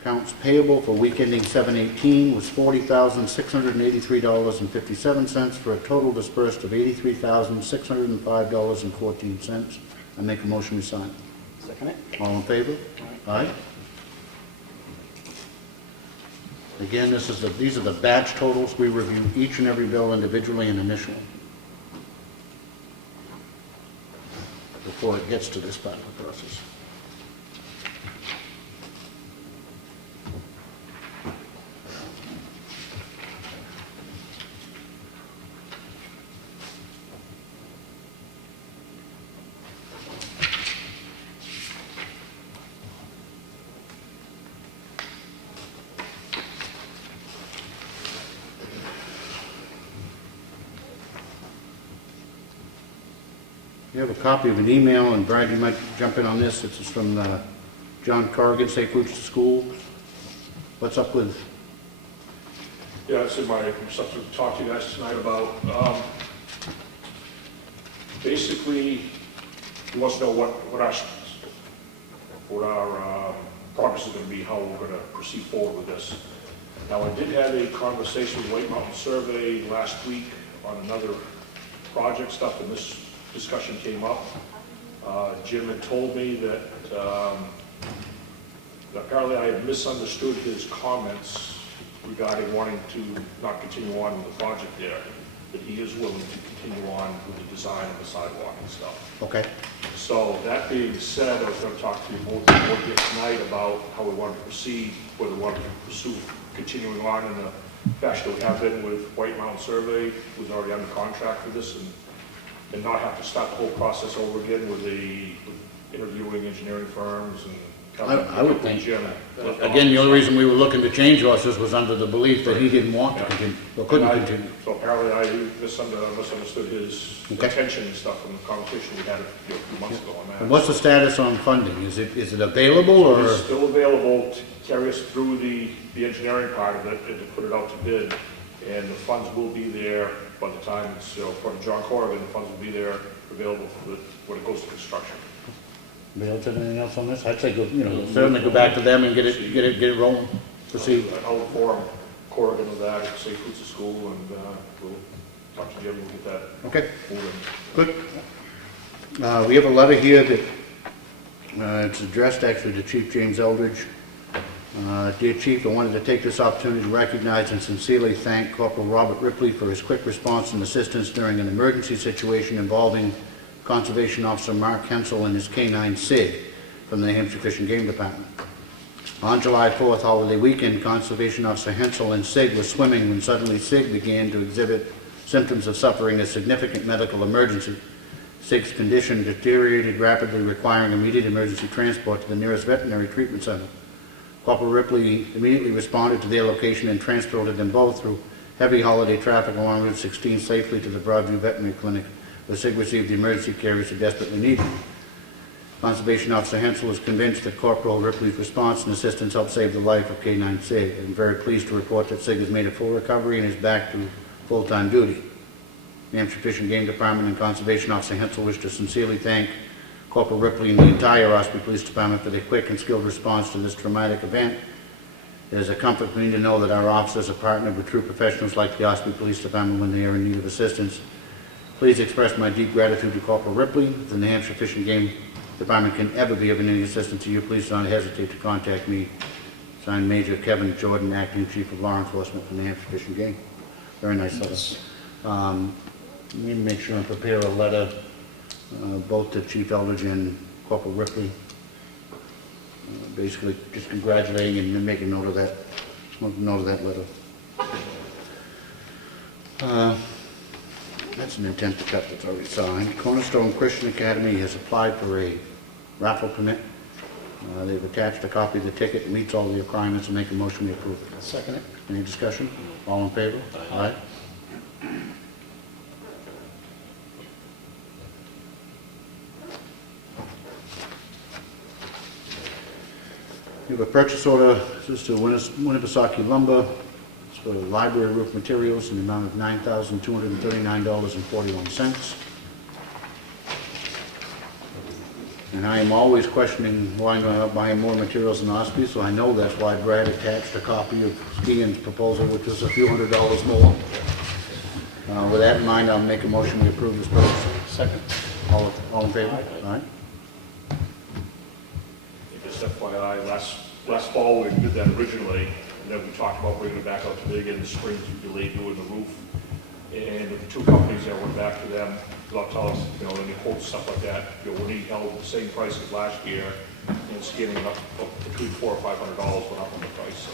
Accounts payable for week ending 7/18 was $40,683.57 for a total dispersed of $83,605.14. I make a motion to sign. Second it. All in favor? Aye. Again, these are the batch totals. We review each and every bill individually and initially before it gets to this part of the process. You have a copy of an email, and Brad, you might jump in on this. This is from John Corrigan, Safe Routes to School. What's up with? Yeah, it's in my something to talk to you guys tonight about. Basically, he wants to know what our progress is going to be, how we're going to proceed forward with this. Now, I did have a conversation with White Mountain Survey last week on another project stuff, and this discussion came up. Jim had told me that apparently I had misunderstood his comments regarding wanting to not continue on with the project there, that he is willing to continue on with the design of the sidewalk and stuff. Okay. So that being said, I was going to talk to you more here tonight about how we want to proceed, whether we want to pursue continuing on in the fashion that we have been with White Mountain Survey, who's already under contract for this, and not have to start the whole process over again with interviewing engineering firms and. I would think. Jim. Again, the only reason we were looking to change horses was under the belief that he didn't want to continue, or couldn't continue. So apparently I misunderstood his intention and stuff from the conversation we had a few months ago on that. And what's the status on funding? Is it available, or? It's still available to carry us through the engineering part of it and to put it out to bid. And the funds will be there by the time it's, from John Corrigan, the funds will be there available when it goes to construction. Anybody else have anything else on this? I'd say certainly go back to them and get it rolling. Proceed. I'll inform Corrigan of that at Safe Routes to School, and we'll talk to Jim and get that Okay. moving. Good. We have a letter here that it's addressed actually to Chief James Eldridge. Dear Chief, I wanted to take this opportunity to recognize and sincerely thank Corporal Robert Ripley for his quick response and assistance during an emergency situation involving Conservation Officer Mark Hensel and his canine Sig from the New Hampshire Fish and Game Department. On July 4th, holiday weekend, Conservation Officer Hensel and Sig were swimming when suddenly Sig began to exhibit symptoms of suffering a significant medical emergency. Sig's condition deteriorated rapidly, requiring immediate emergency transport to the nearest veterinary treatment center. Corporal Ripley immediately responded to their location and transported them both through heavy holiday traffic along Route 16 safely to the Broadview Veterinary Clinic, where Sig received the emergency care he so desperately needed. Conservation Officer Hensel was convinced that Corporal Ripley's response and assistance helped save the life of K9 Sig. I'm very pleased to report that Sig has made a full recovery and is back to full-time duty. New Hampshire Fish and Game Department and Conservation Officer Hensel wish to sincerely thank Corporal Ripley and the entire Ossipee Police Department for their quick and skilled response to this traumatic event. It is a comfort for me to know that our officers are partnered with true professionals like the Ossipee Police Department when they are in need of assistance. Please express my deep gratitude to Corporal Ripley. If the New Hampshire Fish and Game Department can ever be of any assistance to you, please don't hesitate to contact me. Signed, Major Kevin Jordan, Acting Chief of Law Enforcement for New Hampshire Fish and Game. Very nice letter. Let me make sure and prepare a letter both to Chief Eldridge and Corporal Ripley, basically just congratulating and making note of that letter. That's an intent to cut that's already signed. Cornerstone Christian Academy has applied for a raffle permit. They've attached a copy of the ticket. It meets all the requirements, and make a motion to approve it. Second it. Any discussion? All in favor? Aye. We have a purchase order. This is to Winnipesaukee Lumber. It's for library roof materials in the amount of $9,239.41. And I am always questioning why I'm not buying more materials in Ossipee, so I know that's why Brad attached a copy of Skian's proposal, which was a few $100s more. With that in mind, I'll make a motion to approve this purchase. Second. All in favor? Aye. And just FYI, last fall we did that originally, and then we talked about bringing it back out to bid again in the spring to delay doing the roof. And with the two companies that went back to them, they'll tell us, any quotes, stuff like that, we need held the same price as last year, and scaling up between $400 or $500 went up on the price, so.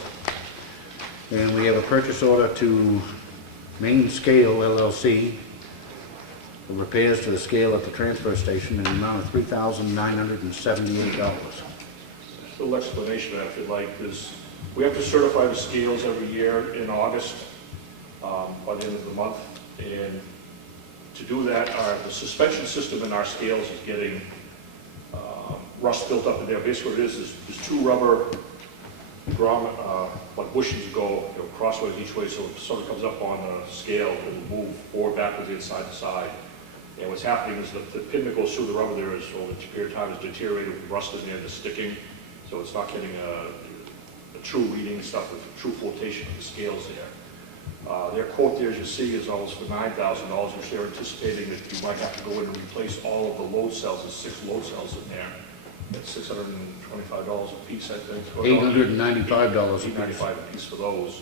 And we have a purchase order to Main Scale LLC for repairs to the scale at the transfer station in the amount of $3,978. Little explanation of that, if you'd like, is we have to certify the scales every year in August, by the end of the month, and to do that, the suspension system in our scales is getting rust built up in there. Basically what it is there's two rubber grommet, like bushings go crossways each way, so if something comes up on the scale, it will move forward, backwards, inside to side. And what's happening is that the pin that goes through the rubber there is, over the period of time, is deteriorated with rust in there, the sticking, so it's not getting a true reading stuff with true flotation of the scales there. Their quote there, as you see, is almost for $9,000, which they're anticipating that you might have to go in and replace all of the load cells. There's 6 load cells in there. It's $625 a piece, I think. $895 a piece. $895 a piece for those.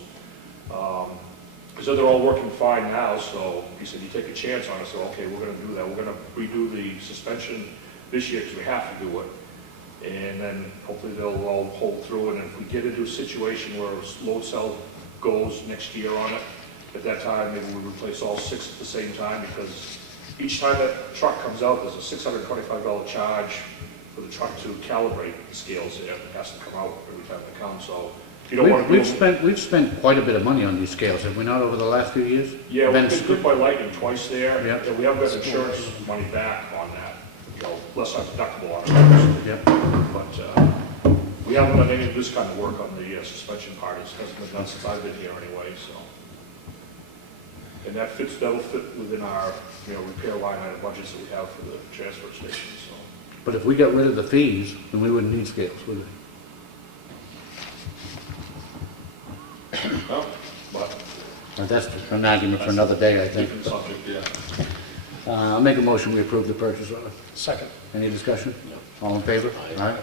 So they're all working fine now, so he said, you take a chance on it, so okay, we're going to do that. We're going to redo the suspension this year because we have to do it. And then hopefully they'll all hold through it. And if we get into a situation where a load cell goes next year on it, at that time maybe we replace all 6 at the same time, because each time that truck comes out, there's a $625 charge for the truck to calibrate the scales. It has to come out every time they come, so if you don't want to We've spent quite a bit of money on these scales, have we not, over the last few years? Yeah, we've been hit by lightning twice there. Yep. And we haven't got insurance money back on that, less our deductible on it. Yep. But we haven't done any of this kind of work on the suspension part. It hasn't been done since I've been here anyway, so. And that'll fit within our, repair line item budgets that we have for the transfer station, so. But if we got rid of the fees, then we wouldn't need scales, would we? No, but That's an argument for another day, I think. different subject, yeah. I'll make a motion, we approve the purchase order. Second. Any discussion? All in favor? Aye.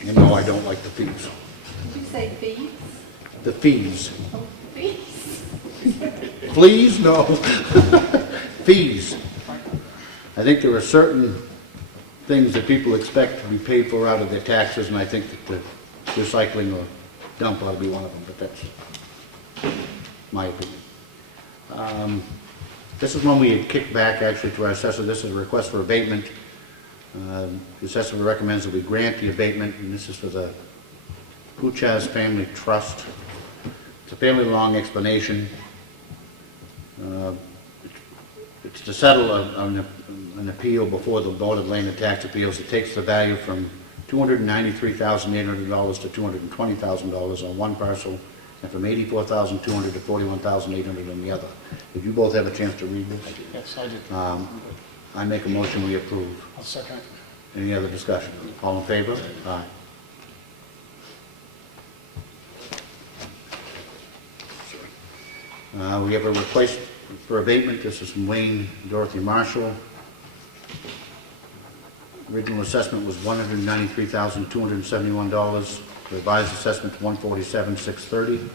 You know I don't like the fees. Did you say fees? The fees. Oh, fees. Please, no. Fees. I think there are certain things that people expect to be paid for out of their taxes, and I think that the recycling or dump ought to be one of them, but that's my opinion. This is one we had kicked back actually to our assessor. This is a request for abatement. The assessor recommends that we grant the abatement, and this is for the Puchaz Family Trust. It's a fairly long explanation. It's to settle an appeal before the Board of Land and Tax Appeals. It takes the value from $293,800 to $220,000 on one parcel, and from $84,200 to $41,800 on the other. Did you both have a chance to read this? Yes, I did. I make a motion we approve. I'll second it. Any other discussion? All in favor? Aye. We have a request for abatement. This is from Wayne Dorothy Marshall. Original assessment was $193,271. Revised assessment to $147,630.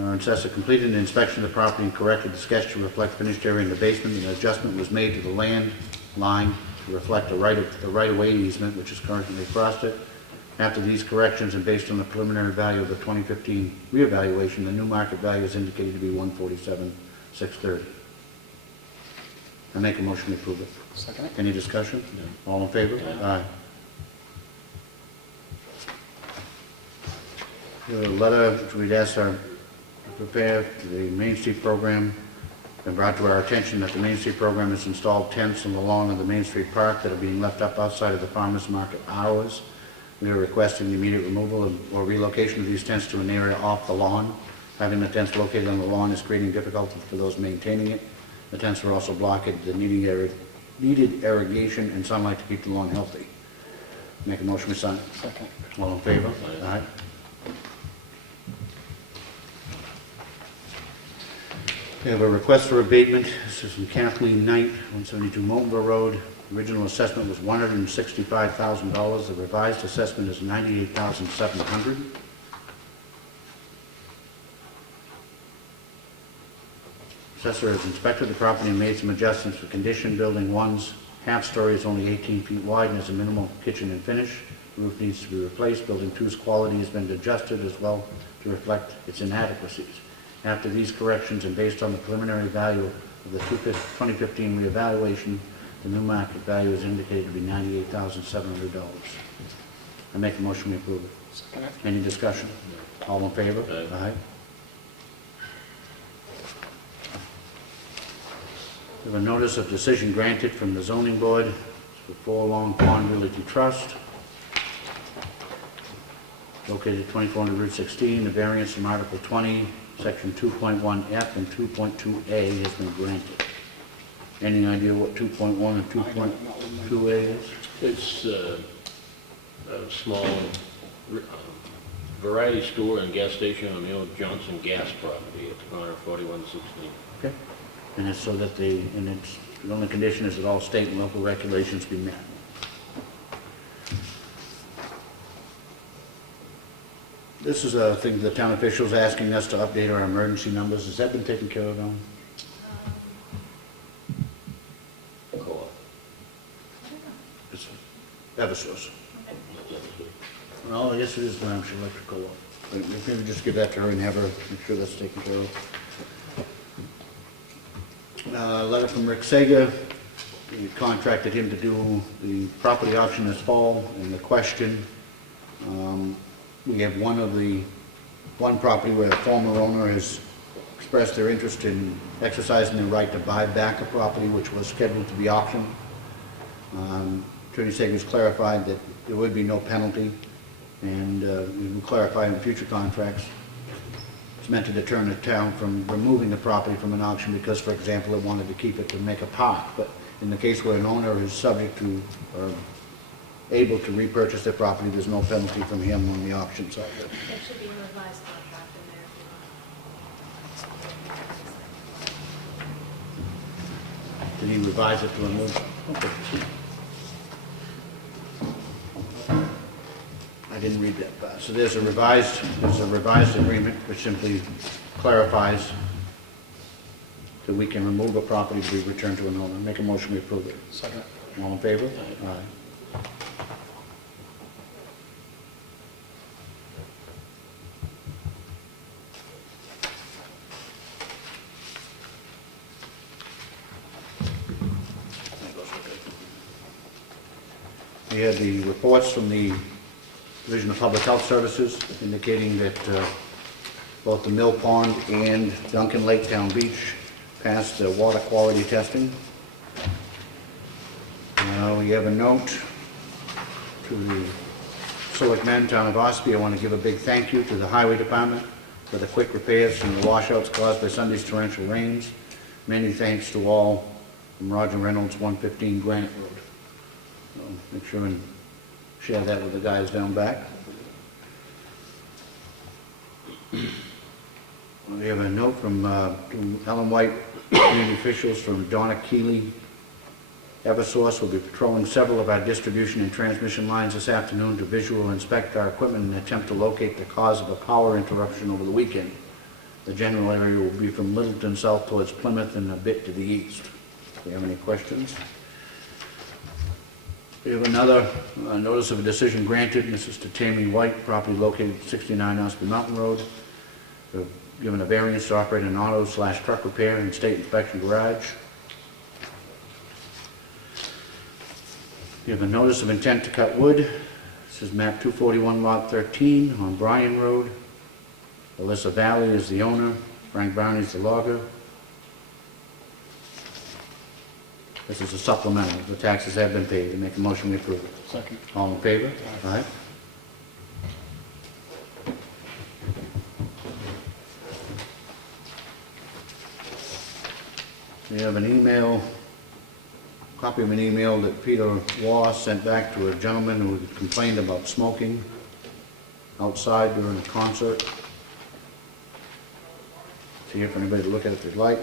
Our assessor completed an inspection of the property and corrected the sketch to reflect finished area in the basement. An adjustment was made to the land line to reflect the right-of-way easement, which is currently across it. After these corrections and based on the preliminary value of the 2015 reevaluation, the new market value is indicated to be $147,630. I make a motion to approve it. Second it. Any discussion? All in favor? Aye. The letter which we'd asked our to prepare to the Main Street program, been brought to our attention that the Main Street program has installed tents on the lawn of the Main Street Park that are being left up outside of the farmers market hours. We are requesting the immediate removal or relocation of these tents to an area off the lawn. Having the tents located on the lawn is creating difficulties for those maintaining it. The tents are also blocking the needed irrigation and sunlight to keep the lawn healthy. Make a motion, we sign. Second. All in favor? Aye. We have a request for abatement. This is from Kathleen Knight, 172 Moultonville Road. Original assessment was $165,000. The revised assessment is $98,700. Assessor has inspected the property and made some adjustments for condition. Building 1's half story is only 18 feet wide and has a minimal kitchen and finish. The roof needs to be replaced. Building 2's quality has been adjusted as well to reflect its inadequacies. After these corrections and based on the preliminary value of the 2015 reevaluation, the new market value is indicated to be $98,700. I make a motion we approve it. Second. Any discussion? All in favor? Aye. We have a notice of decision granted from the zoning board for 4 Long Pond Realty Trust, located at 2400 Route 16. The variance from Article 20, Section 2.1F and 2.2A has been granted. Any idea what 2.1 and 2.2A is? It's a small variety store and gas station on the old Johnson gas property at the corner of 4116. Okay. And it's so that the only condition is that all state and local regulations be met. This is a thing the town officials asking us to update our emergency numbers. Has that been taken care of, Ellen? Co-op. It's Eversource. Well, I guess it is New Hampshire Electric Co-op. But maybe just give that to her and have her make sure that's taken care of. Letter from Rick Sager. We contracted him to do the property auction this fall, and the question, we have one property where the former owner has expressed their interest in exercising their right to buy back a property which was scheduled to be auctioned. Attorney Sager's clarified that there would be no penalty, and we will clarify in future contracts. It's meant to deter the town from removing the property from an auction because, for example, it wanted to keep it to make a park. But in the case where an owner is subject to or able to repurchase their property, there's no penalty from him on the auction side. There should be a revised contract in there if you want. Did he revise it to remove? Okay. I didn't read that part. So there's a revised agreement which simply clarifies that we can remove a property to be returned to an owner. Make a motion we approve it. Second. All in favor? Aye. We had the reports from the Division of Public Health Services indicating that both the Mill Pond and Duncan Lake Town Beach passed the water quality testing. We have a note to the Selectmen, Town of Ossipee. I want to give a big thank you to the Highway Department for the quick repairs from the washouts caused by Sunday's torrential rains. Many thanks to all from Roger Reynolds, 115 Granite Road. So make sure and share that with the guys down back. We have a note from to Ellen White, community officials, from Donna Keeley. Eversource will be patrolling several of our distribution and transmission lines this afternoon to visual inspect our equipment and attempt to locate the cause of a power interruption over the weekend. The general area will be from Littleton south towards Plymouth and a bit to the east. Do you have any questions? We have another notice of a decision granted. This is to Tammy White, property located at 69 Ossipee Mountain Road. They're given a variance to operate an auto/truck repair and state inspection garage. We have a notice of intent to cut wood. This is map 241, lot 13 on Bryan Road. Alyssa Valley is the owner. Frank Brown is the logger. This is a supplemental. The taxes have been paid. I make a motion we approve it. Second. All in favor? Aye. We We have an email, copy of an email that Peter Law sent back to a gentleman who complained about smoking outside during a concert. See if anybody will look at it if they'd like.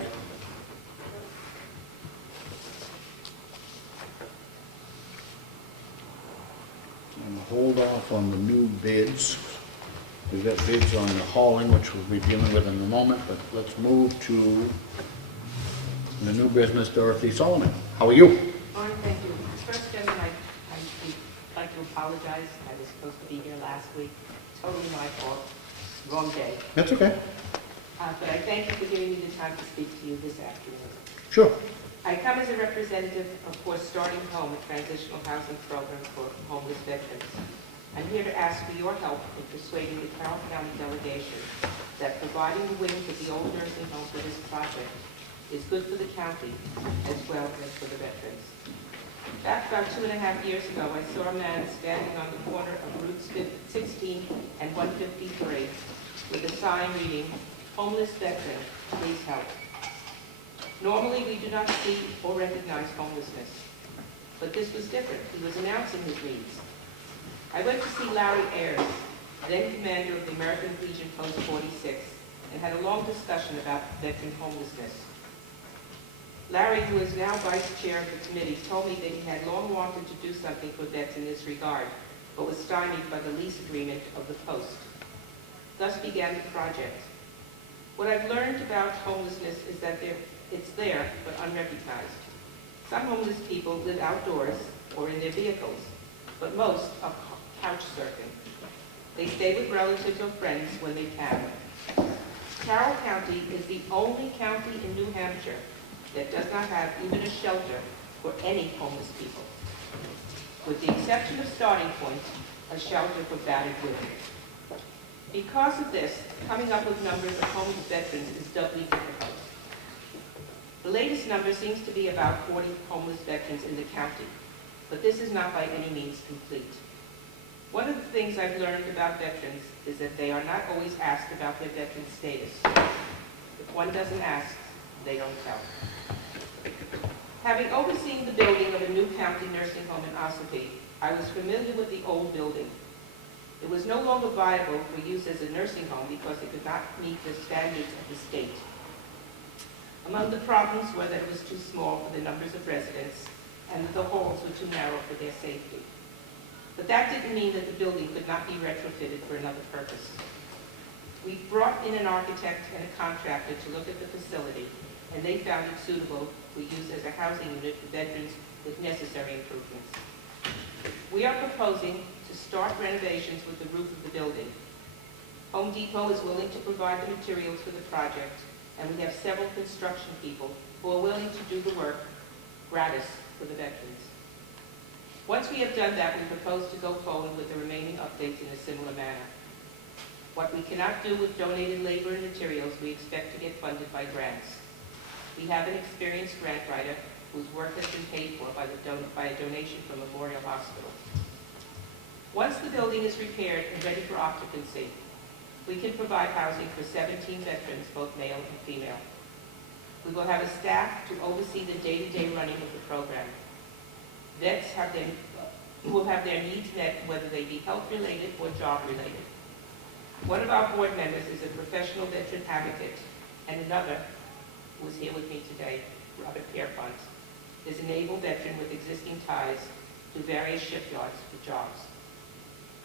And hold off on the new bids. We've got bids on the hauling, which we'll be dealing with in a moment, but let's move to the new business, Dorothy Solomon. How are you? Fine, thank you. First, gentlemen, I'd like to apologize. I was supposed to be here last week. Totally my fault. Wrong day. That's okay. But I thank you for giving me the time to speak to you this afternoon. Sure. I come as a representative of Starting Home, a transitional housing program for homeless veterans. I'm here to ask for your help in persuading the Carroll County delegation that providing the wings of the old nursing home for this project is good for the county as well as for the veterans. Back about 2.5 years ago, I saw a man standing on the corner of Routes 16 and 153 with a sign reading, "Homeless veteran, please help." Normally, we do not see or recognize homelessness, but this was different. He was announcing his needs. I went to see Larry Ayers, then commander of the American Legion Post 46, and had a long discussion about veteran homelessness. Larry, who is now vice chair of the committee, told me that he had long wanted to do something for vets in this regard, but was stymied by the lease agreement of the Post. Thus began the project. What I've learned about homelessness is that it's there, but unrecognized. Some homeless people live outdoors or in their vehicles, but most are couch surfing. They stay with relatives or friends when they can. Carroll County is the only county in New Hampshire that does not have even a shelter for any homeless people. With the exception of Starting Point, a shelter for battered women. Because of this, coming up with numbers of homeless veterans is doubly difficult. The latest number seems to be about 40 homeless veterans in the county, but this is not by any means complete. One of the things I've learned about veterans is that they are not always asked about their veteran status. If one doesn't ask, they don't tell. Having overseen the building of a new county nursing home in Ossipee, I was familiar with the old building. It was no longer viable for use as a nursing home because it could not meet the standards of the state. Among the problems were that it was too small for the numbers of residents and that the halls were too narrow for their safety. But that didn't mean that the building could not be retrofitted for another purpose. We brought in an architect and a contractor to look at the facility, and they found it suitable for use as a housing unit for veterans with necessary improvements. We are proposing to start renovations with the roof of the building. Home Depot is willing to provide the materials for the project, and we have several construction people who are willing to do the work gratis for the veterans. Once we have done that, we propose to go forward with the remaining updates in a similar manner. What we cannot do with donated labor and materials, we expect to get funded by grants. We have an experienced grant writer whose work has been paid for by a donation from Memorial Hospital. Once the building is repaired and ready for occupancy, we can provide housing for 17 veterans, both male and female. We will have a staff to oversee the day-to-day running of the program. Vets will have their needs met, whether they be health-related or job-related. One of our board members is a professional veteran advocate, and another, who is here with me today, Robert Pierpont, is an able veteran with existing ties to various shipyards for jobs.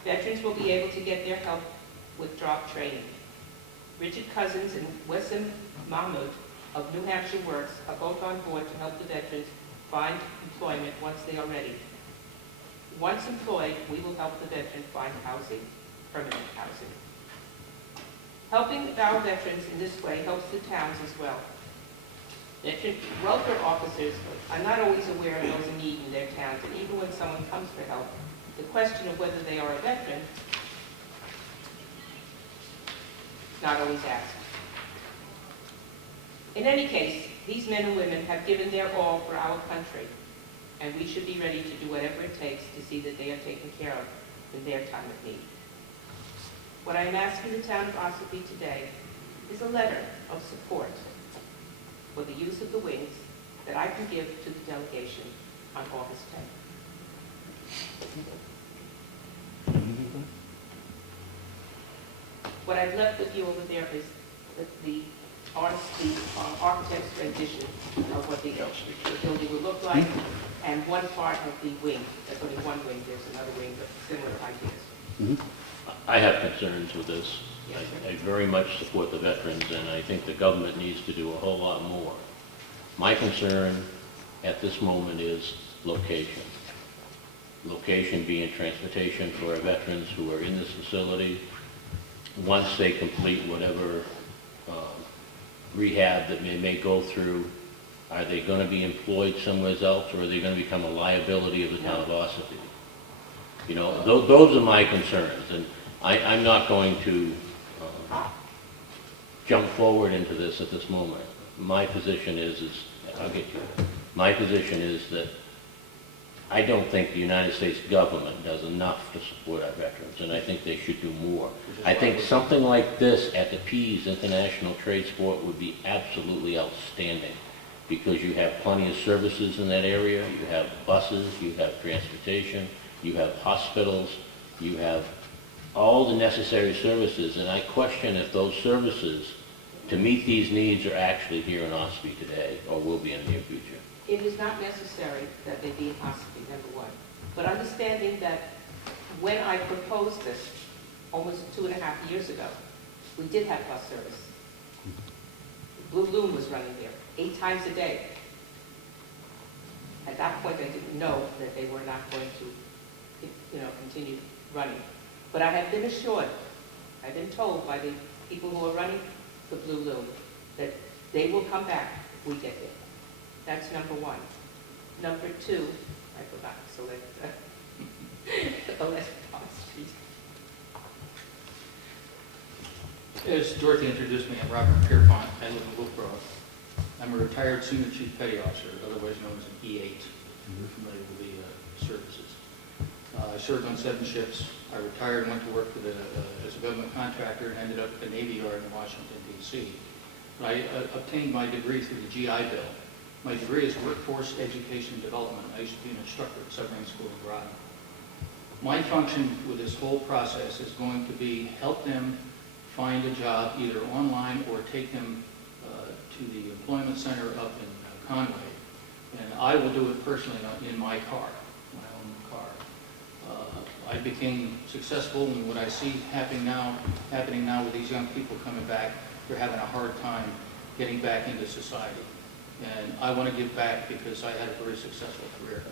Veterans will be able to get their help with job training. Richard Cousins and Wessam Mahmood of New Hampshire Works are both on board to help the veterans find employment once they are ready. Once employed, we will help the veteran find housing, permanent housing. Helping our veterans in this way helps the towns as well. Veteran welfare officers are not always aware of those in need in their towns, and even when someone comes for help, the question of whether they are a veteran is not always asked. In any case, these men and women have given their all for our country, and we should be ready to do whatever it takes to see that they are taken care of in their time of need. What I am asking the town of Ossipee today is a letter of support for the use of the wings that I can give to the delegation on August 10th. What I've left with you over there is the architect's rendition of what the building would look like, and one part of the wing. There's only one wing, there's another wing, but similar ideas. I have concerns with this. Yes, sir. I very much support the veterans, and I think the government needs to do a whole lot more. My concern at this moment is location. Location being transportation for our veterans who are in this facility. Once they complete whatever rehab that they may go through, are they going to be employed somewhere else, or are they going to become a liability of the town of Ossipee? You know, those are my concerns, and I'm not going to jump forward into this at this moment. My position is I'll get to it. My position is that I don't think the United States government does enough to support our veterans, and I think they should do more. I think something like this at the Pease International Trade Sport would be absolutely outstanding, because you have plenty of services in that area. You have buses, you have transportation, you have hospitals, you have all the necessary services, and I question if those services to meet these needs are actually here in Ossipee today, or will be in the near future. It is not necessary that they be in Ossipee, number one. But understanding that when I proposed this almost 2.5 years ago, we did have bus service. Blue Loom was running there 8 times a day. At that point, I didn't know that they were not going to, continue running. But I have been assured, I've been told by the people who are running the Blue Loom that they will come back if we get there. That's number one. Number two, I forgot to select Palm Street. As Dorothy introduced me, I'm Robert Pierpont. I live in Wolfboro. I'm a retired senior chief petty officer, otherwise known as an E8. You're familiar with the services. I served on 7 ships. I retired and went to work as a government contractor and ended up at the Navy Yard in Washington, D.C. I obtained my degree through the GI Bill. My degree is Workforce Education and Development. I used to be an instructor at Submarine School in Groton. My function with this whole process is going to be help them find a job either online or take them to the employment center up in Conway. And I will do it personally in my car, my own car. I became successful in what I see happening now with these young people coming back. They're having a hard time getting back into society. And I want to give back because I had a very successful career.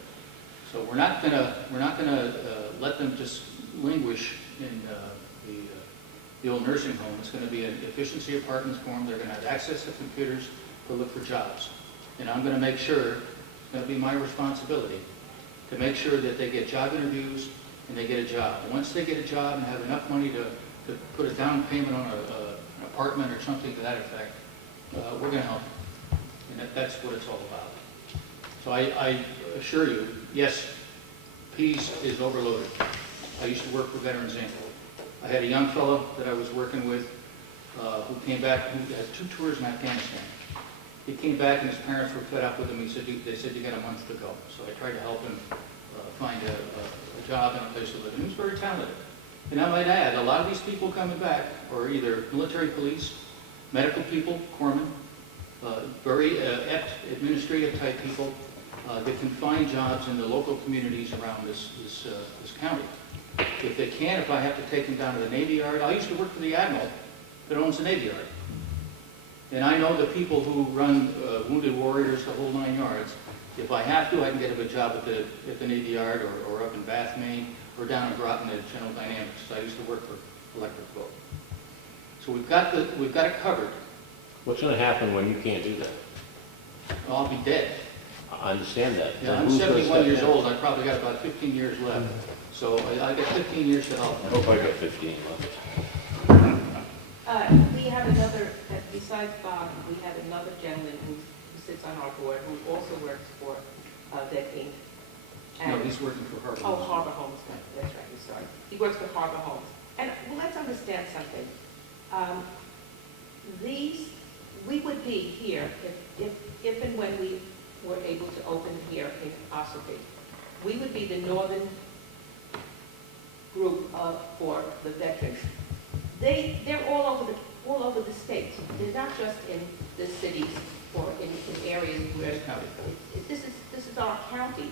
So we're not gonna let them just languish in the old nursing home. It's going to be an efficiency apartments for them. They're going to have access to computers to look for jobs. And I'm going to make sure, it's going to be my responsibility, to make sure that they get job interviews and they get a job. And once they get a job and have enough money to put a down payment on an apartment or something to that effect, we're going to help them. And that's what it's all about. So I assure you, yes, Pease is overloaded. I used to work for Veterans Inc. I had a young fellow that I was working with who came back, who had 2 tours in Afghanistan. He came back and his parents were fed up with him. They said, you got a month to go. So I tried to help him find a job and a place to live. And he was very talented. And I might add, a lot of these people coming back are either military police, medical people, corpsmen, very apt administrative type people that can find jobs in the local communities around this county. If they can, if I have to take them down to the Navy Yard, I used to work for the Admiral that owns the Navy Yard. And I know the people who run Wounded Warriors, the whole 9 yards. If I have to, I can get them a job at the Navy Yard or up in Bath, Maine, or down in Groton at General Dynamics. I used to work for Electric Boat. So we've got it covered. What's going to happen when you can't do that? I'll be dead. I understand that. Yeah, Then I'm who's gonna 71 years step in? old. I probably got about 15 years left. So I got 15 years to help. I hope I got 15 left. We have another, besides Bob, we have another gentleman who sits on our board who also works for Vet Inc. No, And- he's working for Harbor. Oh, Harbor Homes, that's right, I'm sorry. He works for Harbor Homes. And well, let's understand something. We would be here if and when we were able to open here in Ossipee. We would be the northern group for the veterans. They're all over the state. They're not just in the cities or in areas where this is our county.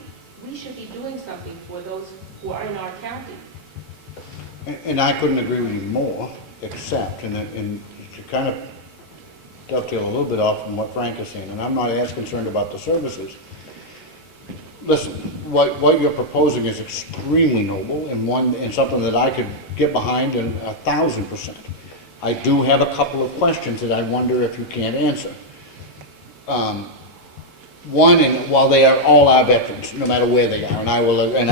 We should be doing something for those who are in our county. And I couldn't agree with you more, except, and to kind of dovetail a little bit off from what Frank is saying, and I'm not as concerned about the services. Listen, what you're proposing is extremely noble and something that I could get behind in 1,000%. I do have a couple of questions that I wonder if you can't answer. One, and while they are all our veterans, no matter where they are, and I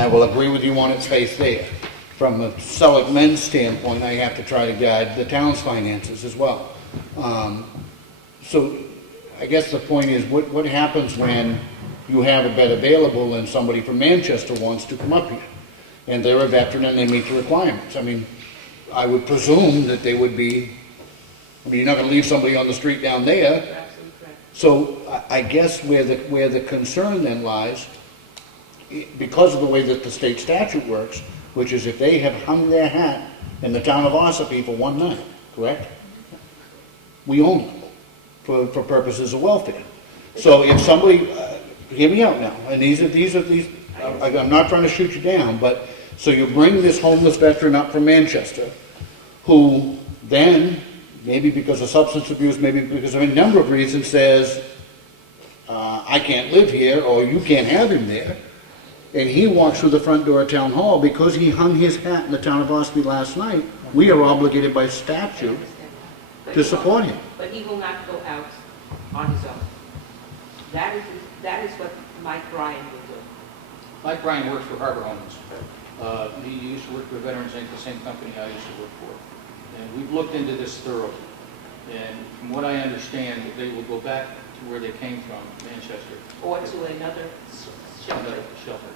will agree with you on its face there. From a selectmen's standpoint, I have to try to guide the town's finances as well. So I guess the point is, what happens when you have a bed available and somebody from Manchester wants to come up here? And they're a veteran and they meet the requirements. I mean, I would presume that they would be, I mean, you're not going to leave somebody on the street down there. You're absolutely correct. So I guess where the concern then lies, because of the way that the state statute works, which is if they have hung their hat in the town of Ossipee for one night, correct? We own them for purposes of welfare. So if somebody, hear me out now, and these, I'm not trying to shoot you down, but, so you bring this homeless veteran up from Manchester, who then, maybe because of substance abuse, maybe because of a number of reasons, says, I can't live here, or you can't have him there, and he walks through the front door of Town Hall, because he hung his hat in the town of Ossipee last night, we are obligated by statute to support him. But he will not go out on his own. That is what Mike Bryan will do. Mike Bryan works for Harbor Homes. He used to work for Veterans Inc., the same company I used to work for. And we've looked into this thoroughly. And from what I understand, they will go back to where they came from, Manchester. Or to another shelter, Another shelter.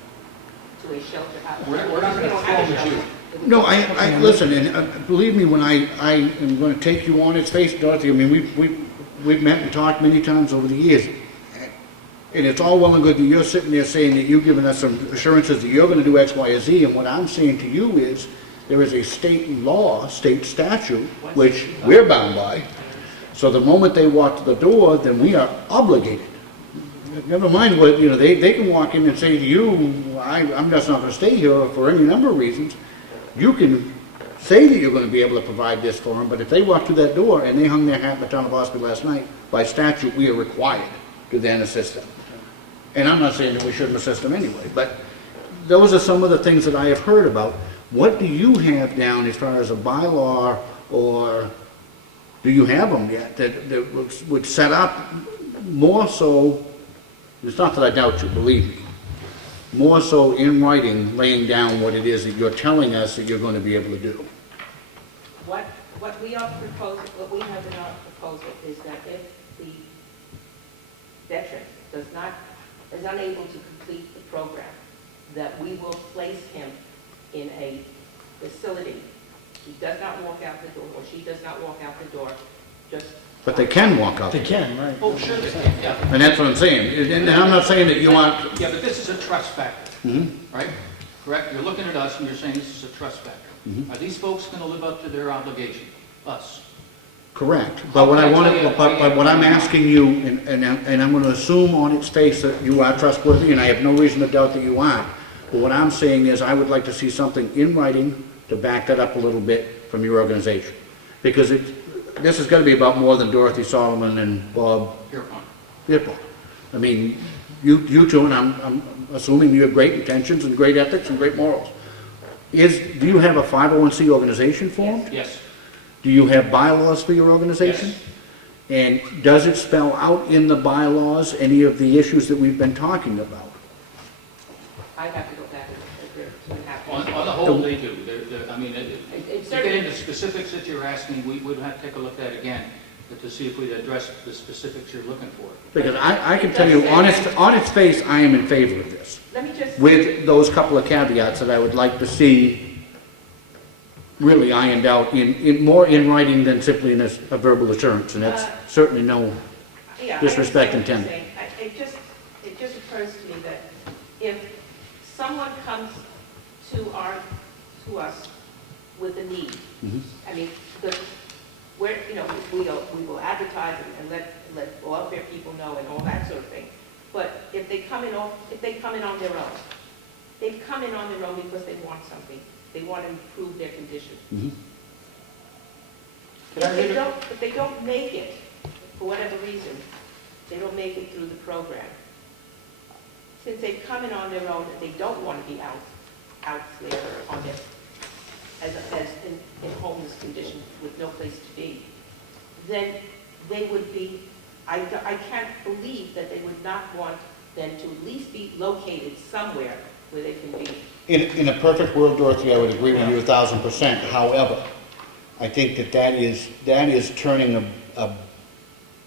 to a shelter. We're not going to We don't have a throw them at you. shelter. No, I listen, and believe me, when I am going to take you on its face, Dorothy, I mean, we've met and talked many times over the years, and it's all well and good that you're sitting there saying that you've given us some assurances that you're going to do X, Y, or Z, and what I'm saying to you is, there is a state law, state statute, which we're bound by, so the moment they walk to the door, then we are obligated. Never mind what, you know, they can walk in and say to you, I'm just not going to stay here for any number of reasons. You can say that you're going to be able to provide this for them, but if they walk through that door and they hung their hat in the town of Ossipee last night, by statute, we are required to then assist them. And I'm not saying that we shouldn't assist them anyway, but those are some of the things that I have heard about. What do you have down as far as a bylaw, or do you have them yet, that would set up more so, it's not that I doubt you, believe me, more so in writing, laying down what it is that you're telling us that you're going to be able to do? What we are proposing, what we have in our proposal is that if the veteran is unable to complete the program, that we will place him in a facility. He does not walk out the door, or she does not walk out the door, just. But they can walk out. They can, right? Oh, sure they can, yeah. And that's what I'm saying. And I'm not saying that you want, Yeah, but this is a trust factor, right? Correct? You're looking at us and you're saying this is a trust factor. Are these folks going to live up to their obligation? Us? correct. But what I want to, but what I'm asking you, and I'm going to assume on its face that you are trustworthy, and I have no reason to doubt that you aren't. But what I'm saying is I would like to see something in writing to back that up a little bit from your organization. Because this has got to be about more than Dorothy Solomon and Bob Pierpont. I mean, you two, and I'm assuming you have great intentions and great ethics and great morals. Do you have a 501c organization formed? Yes. Do you have bylaws for your organization? Yes. And does it spell out in the bylaws any of the issues that we've been talking about? I have to go back and have On the whole, they do. I mean, to get certainly, into specifics that you're asking, we would have to take a look at it again to see if we address the specifics you're looking for. Because I can tell you, on its face, I am in favor of this. let me just. With those couple of caveats that I would like to see really ironed out in more in writing than simply in a verbal assurance, and that's certainly no Yeah, I disrespect understand what intended. you're saying. It occurs to me that if someone comes to us with a need, I mean, we will advertise and let welfare people know and all that sort of thing. But if they come in on their own, they've come in on their own because they want something. They want to improve their condition. If they don't make it, for whatever reason, they don't make it through the program. Since they've come in on their own and they don't want to be out there on their, as in homeless condition with no place to be, then they would be, I can't believe that they would not want them to at least be located somewhere where they can be. In a perfect world, Dorothy, I would agree with you 1,000%. However, I think that is turning a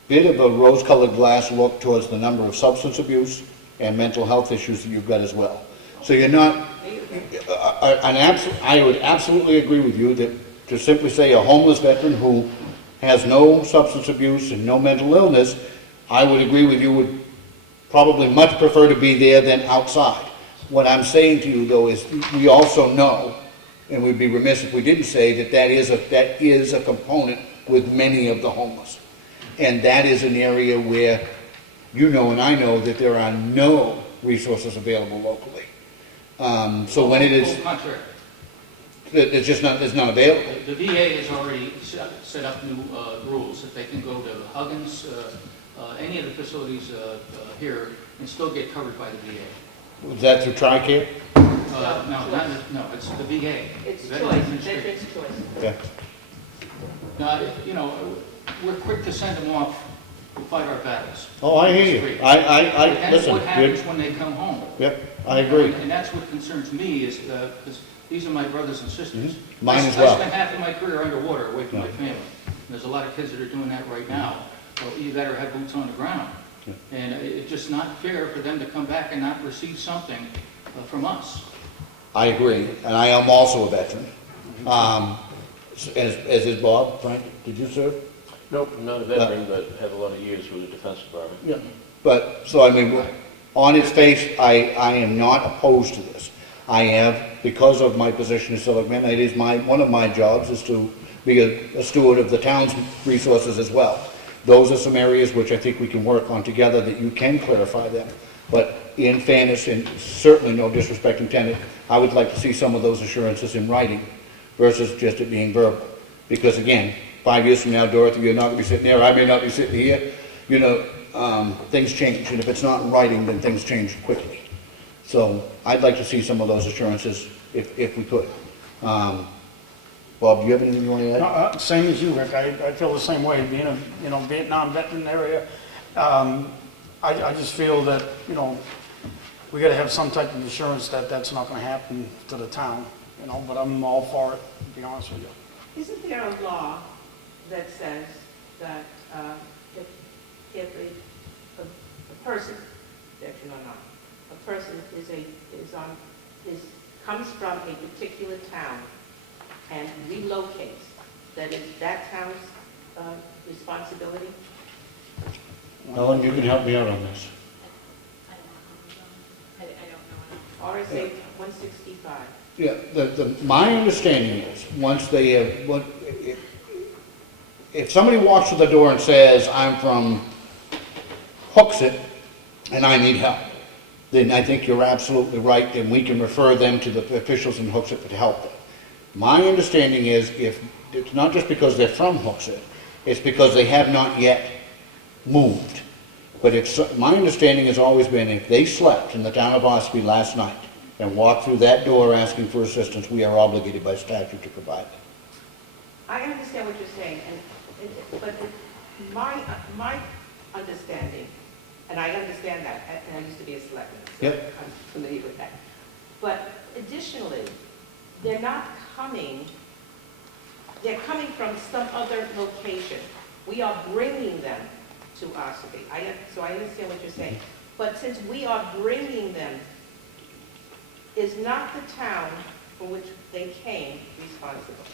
bit of a rose-colored glass look towards the number of substance abuse and mental health issues that you've got as well. So you're not, I would absolutely agree with you that to simply say a homeless veteran who has no substance abuse and no mental illness, I would agree with you, would probably much prefer to be there than outside. What I'm saying to you, though, is we also know, and we'd be remiss if we didn't say, that is a component with many of the homeless. And that is an area where you know and I know that there are no resources available locally. So when it is, Contrary. it's not available. The VA has already set up new rules that they can go to Huggins, any of the facilities here, and still get covered by the VA. Was that through TRICARE? No, it's the VA. It's Veterans choice, Administration. veterans' choice. Yeah. Now, we're quick to send them off to fight our battles. Oh, I hear you. And Listen. what happens when they come home. Yep, I agree. And that's what concerns me, is because these are my brothers and sisters. Mine as well. I spent half of my career underwater away from my family. And there's a lot of kids that are doing that right now. Well, you better have boots on the ground. And it's just not fair for them to come back and not receive something from us. I agree, and I am also a veteran. As is Bob. Frank, did you serve? Nope, I'm not a veteran, but have a lot of years with the Defense Department. Yeah. But, so I mean, on its face, I am not opposed to this. I have, because of my position as selectman, it is one of my jobs is to be a steward of the town's resources as well. Those are some areas which I think we can work on together that you can clarify them. But in fairness, and certainly no disrespect intended, I would like to see some of those assurances in writing versus just it being verbal. Because again, 5 years from now, Dorothy, you're not going to be sitting there, I may not be sitting here, things change. And if it's not in writing, then things change quickly. So I'd like to see some of those assurances if we could. Bob, do you have anything you want to add? Same as you, Rick. I feel the same way. Being a Vietnam veteran area, I just feel that we got to have some type of assurance that that's not going to happen to the town. But I'm all for it, to be honest with you. Isn't there a law that says that if a person, veteran or not, a person comes from a particular town and relocates, that is that town's responsibility? Ellen, you can help me out on this. I don't know. RSA 165. Yeah, my understanding is, once they have, if somebody walks to the door and says, I'm from Hooksett and I need help, then I think you're absolutely right, and we can refer them to the officials in Hooksett to help them. My understanding is, if it's not just because they're from Hooksett, it's because they have not yet moved. But my understanding has always been, if they slept in the town of Ossipee last night and walked through that door asking for assistance, we are obligated by statute to provide it. I understand what you're saying, but my understanding, and I understand that, and I used to be a selectman, so Yep. I'm familiar with that. But additionally, they're not coming, they're coming from some other location. We are bringing them to Ossipee. So I understand what you're saying. But since we are bringing them, is not the town from which they came responsible?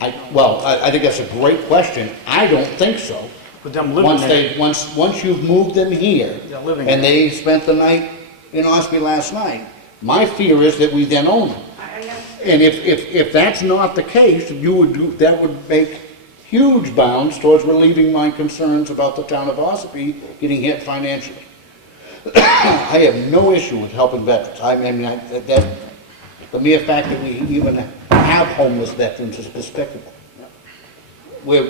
I think that's a great question. I don't think so. But them living there, Once you've moved them here, they're living and there. they spent the night in Ossipee last night. My fear is that we then own them. I know, And if that's not the case, that would make huge bounds towards relieving my concerns about the town of Ossipee getting hit financially. I have no issue with helping veterans. I mean, the mere fact that we even have homeless veterans is despicable. We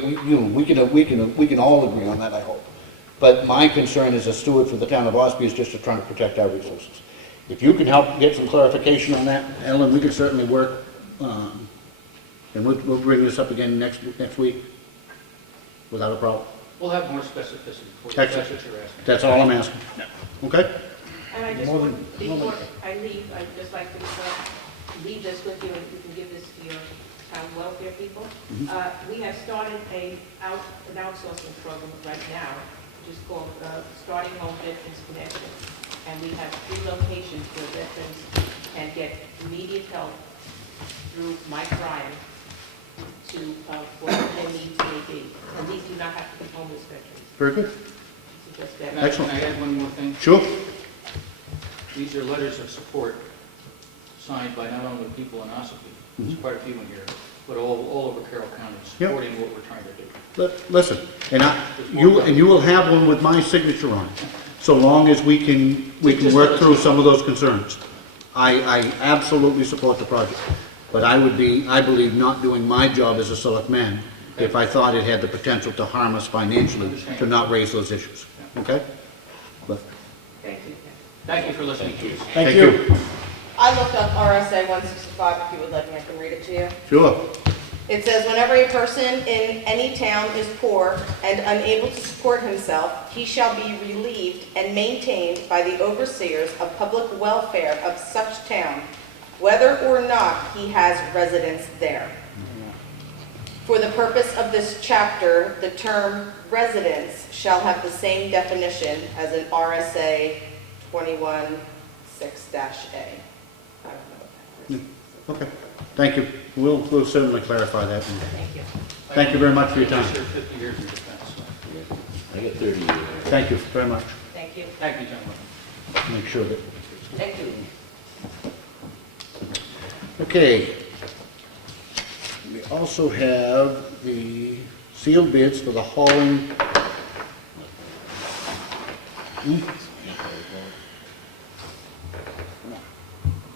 can all agree on that, I hope. But my concern as a steward for the town of Ossipee is just to try to protect our resources. If you can help get some clarification on that, Ellen, we can certainly work, and we'll bring this up again next week without a problem. We'll have more specificity for you, if Excellent. that's what you're asking. That's all I'm asking. Okay? and I just More want, than- before I leave, I'd just like to leave this with you, and you can give this to your town welfare people. We have started an outsourcing program right now, which is called Starting Home Veterans Connection. And we have 3 locations where veterans can get immediate help through Mike Ryan to, for what their needs may be. And these do not have to be homeless veterans. Very good. It's just Can that. I add one more thing? Sure. These are letters of support signed by not only people in Ossipee, there's quite a few in here, but all over Carroll County, Yep. supporting what we're trying to do. Listen, and you will have one with my signature on it, so long as we can work through some of those concerns. I absolutely support the project, but I believe not doing my job as a selectman if I thought it had the potential to harm us financially to not raise those issues, okay? But, Thank you. Thank you for listening to us. thank you. I looked up RSA 165, if you would like me, I can read it to you. Sure. It says, whenever a person in any town is poor and unable to support himself, he shall be relieved and maintained by the overseers of public welfare of such town, whether or not he has residence there. For the purpose of this chapter, the term residence shall have the same definition as in RSA 21(6)(a). I don't know what that is. Okay, thank you. We'll certainly clarify that. Thank you. Thank you very much for your time. I served 50 years in defense. I got 30 years. Thank you very much. Thank you. Thank you, gentlemen. Make sure that, Thank you. okay. We also have the sealed bids for the hauling.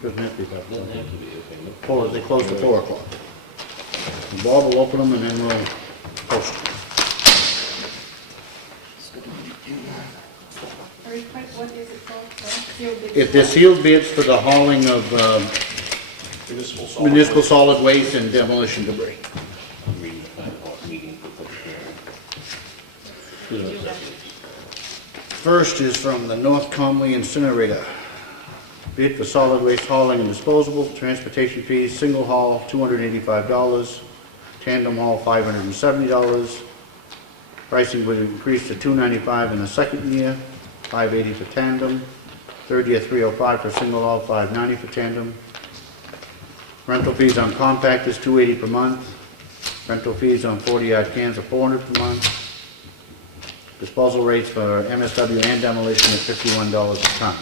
Doesn't have to be that. Doesn't have to be, okay. They close at 4 o'clock. Bob will open them and then we'll post them. What is it called? Sealed bids. If they're sealed bids for the hauling of municipal solid waste and demolition debris. I'm reading the Town meeting for public hearing. First is from the North Comley incinerator. Bid for solid waste hauling and disposal, transportation fees, single haul, $285, tandem haul, $570. Pricing would increase to $295 in the second year, $580 for tandem, third year $305 for single haul, $590 for tandem. Rental fees on compact is $280 per month. Rental fees on 40-yard cans are $400 per month. Disposal rates for MSW and demolition is $51 a ton.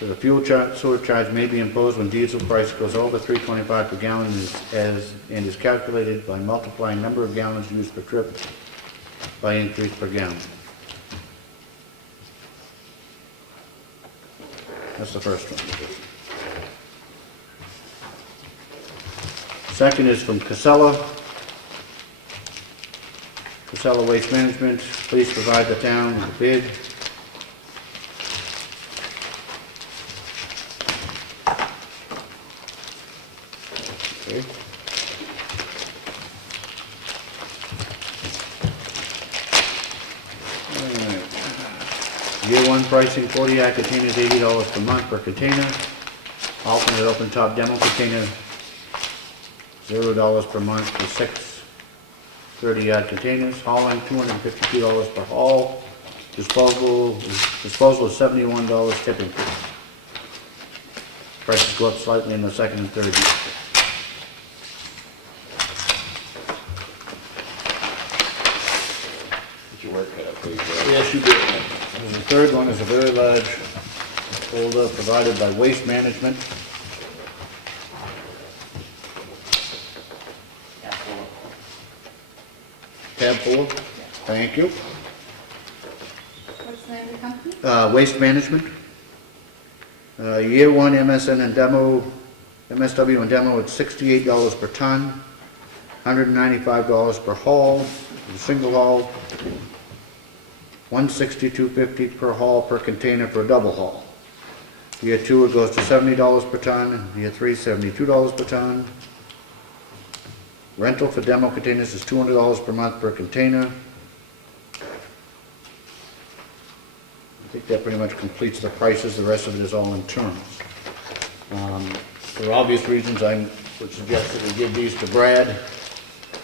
So the fuel surcharge may be imposed when diesel price goes over $3.25 per gallon and is calculated by multiplying number of gallons used per trip by increase per gallon. That's the first one. Second is from Casella. Casella Waste Management, please provide the town with a bid. Okay. All right. Year one pricing, 40-yard containers, $80 per month per container. Alternate open-top demo container, $0 per month for 6 30-yard containers. Hauling, $252 per haul. Disposal is $71 tipping fee. Prices go up slightly in the second and third year. Get your work cut out for you, Joe. Yes, you do. And the third one is a very large folder provided by Waste Management. Tab 4, thank you. What's the name of the company? Waste Management. Year 1 MSN and demo, MSW and demo at $68 per ton, $195 per haul, the single haul, $162.50 per haul per container for a double haul. Year 2 it goes to $70 per ton, year 3 $72 per ton. Rental for demo containers is $200 per month per container. I think that pretty much completes the prices, the rest of it is all in terms. For obvious reasons, I would suggest that we give these to Brad,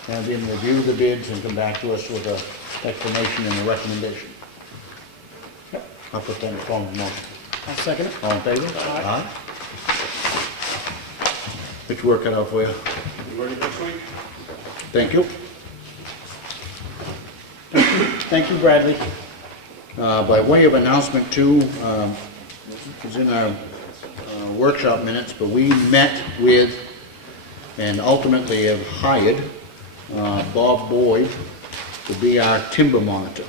have him review the bids and come back to us with an explanation and a recommendation. Yep. I'll put that in the form of motion. I'll second it. All in favor? Aye. Which work cut out for you? You ready next week? Thank you. Thank you, Bradley. By way of announcement too, it's in our workshop minutes, but we met with and ultimately have hired Bob Boyd to be our timber monitor.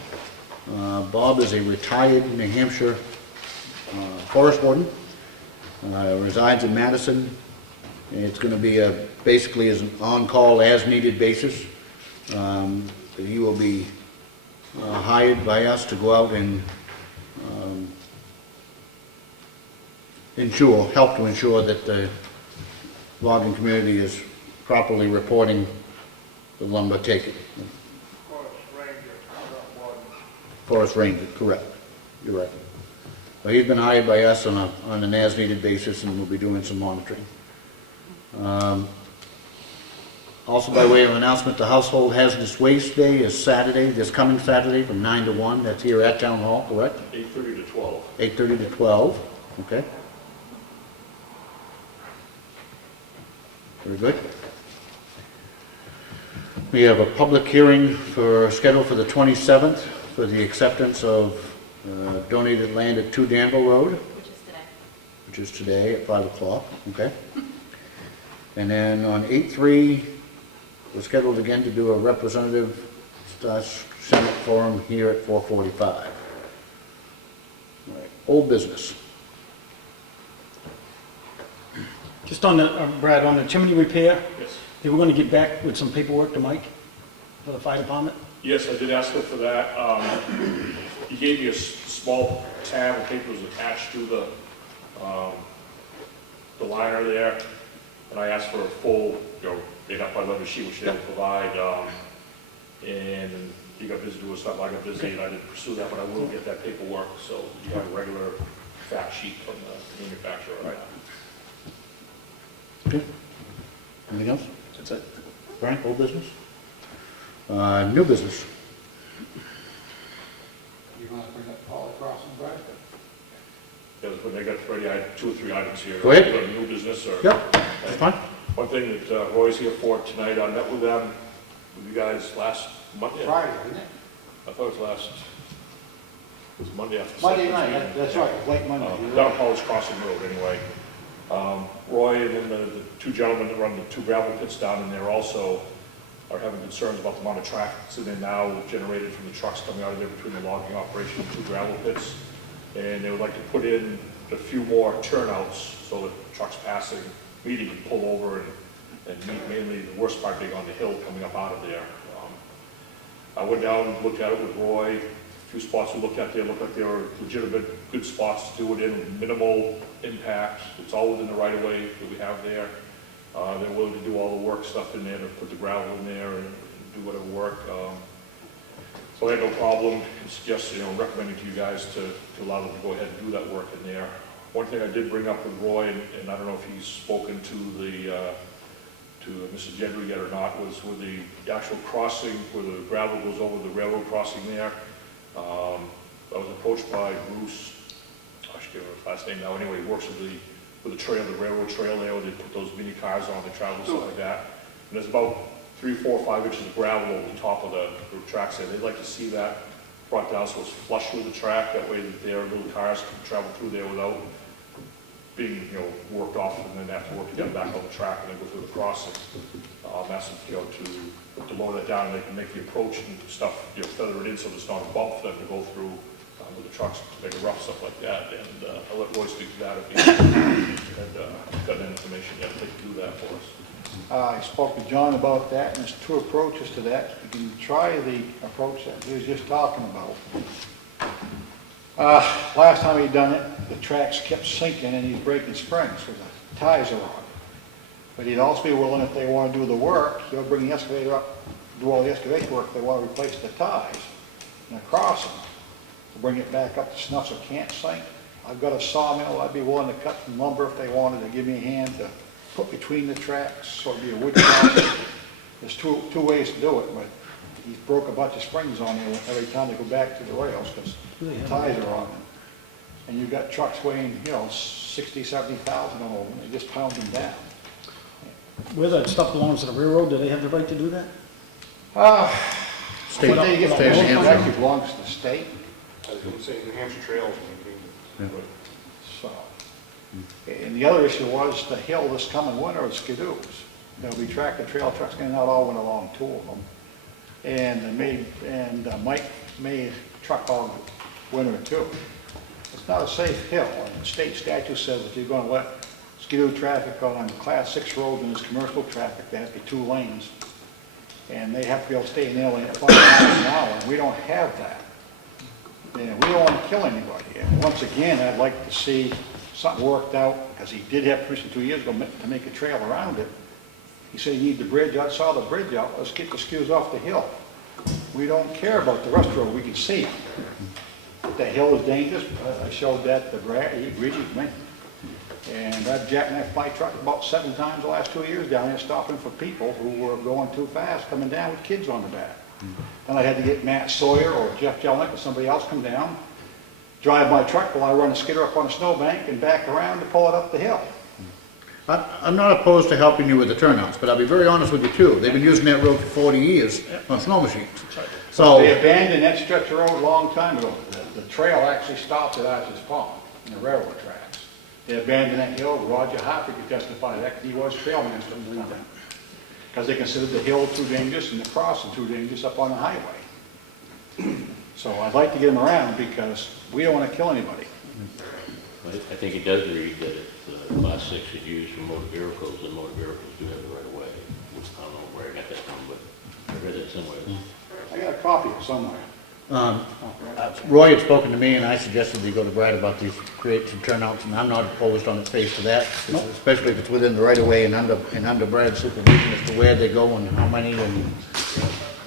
Bob is a retired New Hampshire forest warden, resides in Madison. It's going to be basically as an on-call as-needed basis. He will be hired by us to go out and help to ensure that the logging community is properly reporting the lumber taken. Forest Ranger, correct. You're right. But he's been hired by us on an as-needed basis, and we'll be doing some monitoring. Also, by way of announcement, the Household Hazardous Waste Day is Saturday, this coming Saturday from 9 to 1. That's here at Town Hall, correct? 8:30 to 12. 8:30 to 12, okay. Very good. We have a public hearing scheduled for the 27th for the acceptance of donated land at 2 Danville Road, Which is today. which is today at 5 o'clock, okay? And then on 8/3, we're scheduled again to do a representative Senate forum here at 4:45. All right, old business. Just on the, Brad, on the chimney repair, Yes. they were gonna get back with some paperwork to Mike for the fire department? Yes, I did ask him for that. He gave me a small tab of paper that was attached to the liner there, and I asked for a full, 8 by 11 sheet, which they will provide. And he got busy doing something, I got busy, and I didn't pursue that, but I will get that paperwork, so you have a regular fact sheet from the manufacturer. Right? Okay. Anything else? That's it. Frank, old business? New business. You want to bring up Paul Crossing, Brad? Yeah, when they got ready, I had 2 or 3 items here. Go ahead. Got a new business or? Yep, that's fine. One thing that Roy's here for tonight, I met with them, with you guys last Monday. Friday, isn't it? I thought it was Monday after. Monday Saturday. night, that's right, late Monday. You're Down right. Paul's Crossing Road, anyway. Roy and then the 2 gentlemen that run the 2 gravel pits down in there also are having concerns about the amount of traffic that's in there now generated from the trucks coming out of there between the logging operation and 2 gravel pits. And they would like to put in a few more turnouts so that trucks passing, meeting can pull over and meet, mainly the worst part being on the hill coming up out of there. I went down and looked at it with Roy. A few spots we looked at there looked like they were legitimate, good spots to do it in, with minimal impact. It's all within the right of way that we have there. They're willing to do all the work stuff in there, to put the gravel in there and do whatever work. So I had no problem. It's just, recommending to you guys to allow them to go ahead and do that work in there. One thing I did bring up with Roy, and I don't know if he's spoken to Mrs. Gentry yet or not, was with the actual crossing where the gravel goes over the railroad crossing there. I was approached by Bruce, I should give him his last name now, anyway, he works with the trail, the railroad trail there, where they put those mini cars on, they travel, stuff like that. And there's about 3, 4, 5 inches of gravel over the top of the tracks there. They'd like to see that brought down so it's flush with the track, that way that their little cars can travel through there without being, worked off, and then have to work to get them back on the track and then go through the crossing. That's, to lower that down, and they can make the approach and stuff, feather it in so there's not a bump for them to go through with the trucks to make it rough, stuff like that. And I'll let Roy speak to that if he had got that information yet, they can do that for us. I spoke to John about that, and there's two approaches to that. You can try the approach that he was just talking about. Last time he done it, the tracks kept sinking and he's breaking springs, so the ties are on. But he'd also be willing, if they want to do the work, he'll bring the excavator up, do all the excavation work if they want to replace the ties and the crossing, to bring it back up to snuff so it can't sink. I've got a sawmill, I'd be willing to cut some lumber if they wanted to give me a hand to put between the tracks, so it'd be a wood crossing. There's two ways to do it, but he's broke a bunch of springs on there every time they go back to the rails, because the ties are on them. And you've got trucks weighing, 60, 70,000 on them, they just pound them down. Where that stuff belongs to the railroad, do they have the right to do that? State- When they get state of New it Hampshire. actually belongs to the state, I was going to say, New Hampshire Trails. so. And the other issue was the hill this coming winter is skidoos. There'll be tractor trail trucks getting out all winter long, two of them. And Mike may truck all winter too. It's not a safe hill, and the state statute says if you're gonna let skidoo traffic on class 6 roads and there's commercial traffic, there has to be 2 lanes. And they have to be able to stay in their lane at 5 miles an hour, and we don't have that. And we don't want to kill anybody. And once again, I'd like to see something worked out, because he did have permission 2 years ago to make a trail around it. He said you need the bridge, I saw the bridge out, let's get the skidoos off the hill. We don't care about the rest of the road, we can see it. The hill is dangerous, I showed that to Brad, he agreed with me. And I've jackknifed my truck about 7 times the last 2 years down there, stopping for people who were going too fast, coming down with kids on the back. Then I had to get Matt Sawyer or Jeff Jelinek or somebody else come down, drive my truck while I run the skidder up on a snowbank and back around to pull it up the hill. I'm not opposed to helping you with the turnouts, but I'll be very honest with you too. They've been using that road for 40 years on snow machines. So, They abandoned that stretch of road a long time ago. The trail actually stopped at Arches Pond, in the railroad tracks. They abandoned that hill. Roger Harper could testify to that, because he was trail minister in the time. Because they considered the hill too dangerous and the crossing too dangerous up on the highway. So I'd like to get them around, because we don't want to kill anybody. I think it does read that it's class 6 is used for motor vehicles, and motor vehicles do have the right of way. I don't know where I got that from, but I read it somewhere. I got a copy of it somewhere. Roy had spoken to me, and I suggested we go to Brad about these, create some turnouts, and I'm not opposed on its face to that, especially if it's within the right of way and under Brad's supervision as to where they go and how many, and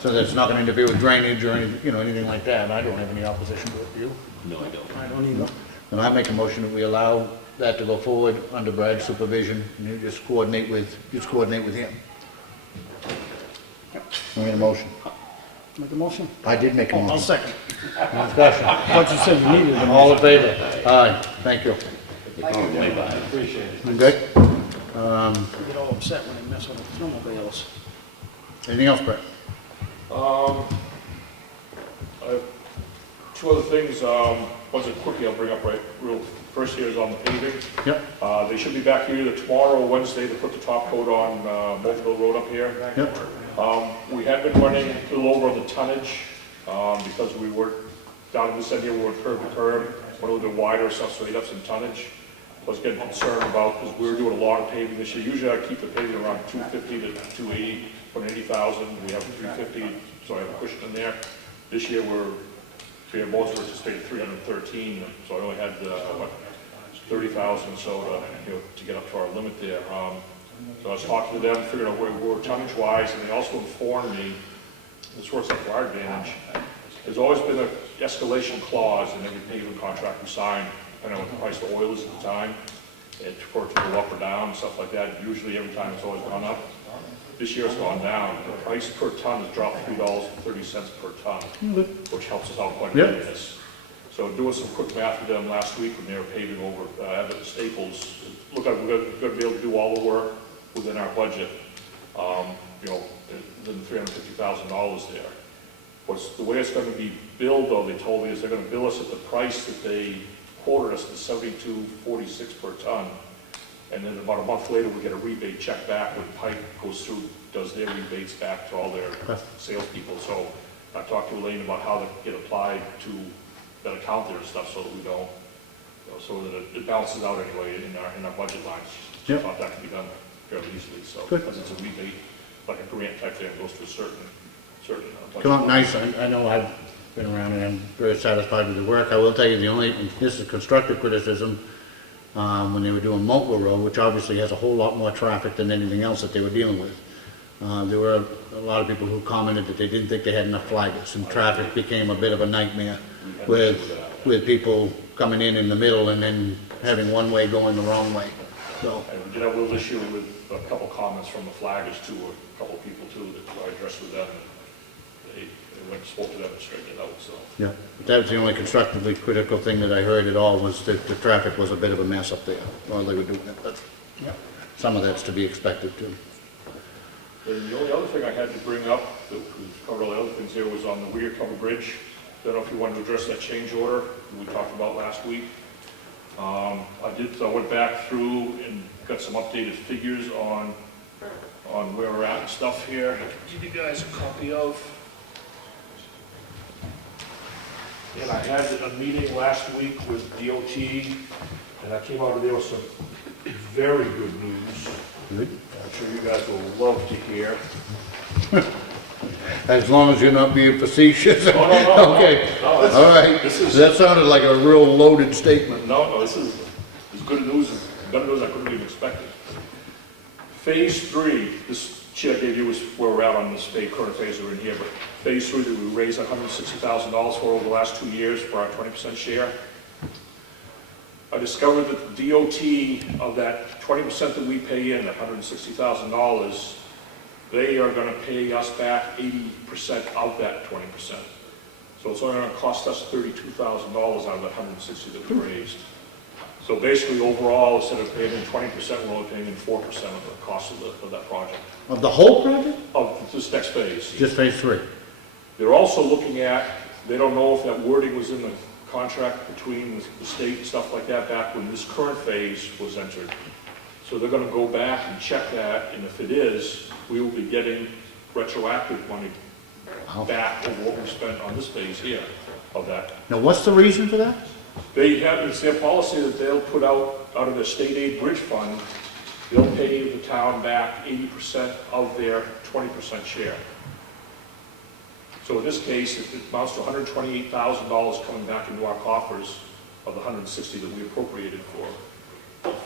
so that it's not going to interfere with drainage or anything like that. I don't have any opposition to it. Do you? No, I don't. I don't either. Then I make a motion that we allow that to go forward under Brad's supervision, and you just coordinate with him. I made a motion. Make a motion? I did make a I'll motion. second. Discussion. I thought you said you needed them. All in favor? Aye. Thank you. They call them lay-by. Appreciate it. You good? I get all upset when they mess with the snowmobiles. Anything else, Brad? I have 2 other things. One's quickly I'll bring up right real first here is on the paving. Yep. They should be back here either tomorrow or Wednesday to put the top coat on Mulville Road up here. Yep. We had been running a little over on the tonnage because we were down in this end here, we were curb to curb, went a little bit wider stuff, so we'd have some tonnage. I was getting concerned about, because we were doing a lot of paving this year. Usually I keep the paving around 250 to 280, 180,000. We have 350, so I have a cushion in there. This year we had most of it to stay at 313, so I only had 30,000 so to get up to our limit there. So I was talking to them, figuring out where we were tonnage-wise, and they also informed me, this works out to our advantage, there's always been an escalation clause in every paving contract we sign, depending on what the price of oil is at the time, and for it to go up or down, stuff like that. Usually every time it's always gone up. This year it's gone down. The price per ton has dropped $3.30 per ton, which helps us out quite a bit in this. So doing some quick math with them last week when they were paving over Abbott and Staples, look like we're going to be able to do all the work within our budget, within $350,000 there. The way it's going to be billed, though, they told me, is they're going to bill us at the price that they quoted us to $72.46 per ton. And then about a month later, we get a rebate check back when Pike goes through, does their rebates back to all their salespeople. So I talked to Elaine about how to get applied to that account there and stuff so that we don't, so that it balances out anyway in our budget lines. She Yep. thought that could be done fairly easily, so, Good. because it's a rebate, like a grant type thing, goes to a certain budget. Come out line. nice. I know I've been around and I'm very satisfied with the work. I will tell you, the only, and this is constructive criticism, when they were doing Mopewell Road, which obviously has a whole lot more traffic than anything else that they were dealing with. There were a lot of people who commented that they didn't think they had enough flaggers, and traffic became a bit of a nightmare with people coming in the middle and then having one way going the wrong way. So, And we did have a little issue with a couple comments from the flaggers too, or a couple people too, that I addressed with them. And they went and spoke to them and straightened it out, so. yeah, but that was the only constructively critical thing that I heard at all, was that the traffic was a bit of a mess up there while they were doing it, but some of that's to be expected too. And the only other thing I had to bring up, that we covered all the other things here, was on the Weir Cover Bridge. I don't know if you wanted to address that change order that we talked about last week. I went back through and got some updated figures on where we're at and stuff here. I can give you guys a copy of. And I had a meeting last week with DOT, and I came out of there with some very good news. Good. I'm sure you guys will love to hear. As long as you're not being facetious. No, Okay, no, this- all right. this is- That sounded like a real loaded statement. No, this is as good news I couldn't even expect it. Phase 3, this sheet I gave you is where we're at on this current phase we're in here, but phase 3 that we raised $160,000 for over the last 2 years for our 20% share. I discovered that the DOT of that 20% that we pay in, that $160,000, they are going to pay us back 80% of that 20%. So it's only going to cost us $32,000 out of that $160,000 that we raised. So basically, overall, instead of paying in 20%, we're only paying in 4% of the cost of that project, Of the whole project? of this next phase. Just phase 3? They're also looking at, they don't know if that wording was in the contract between the state and stuff like that back when this current phase was entered. So they're going to go back and check that, and if it is, we will be getting retroactive money back over what we spent on this phase here of that. Now, what's the reason for that? They have, it's their policy that they'll put out of their state aid bridge fund, they'll pay the town back 80% of their 20% share. So in this case, it amounts to $128,000 coming back into our coffers of the $160,000 that we appropriated for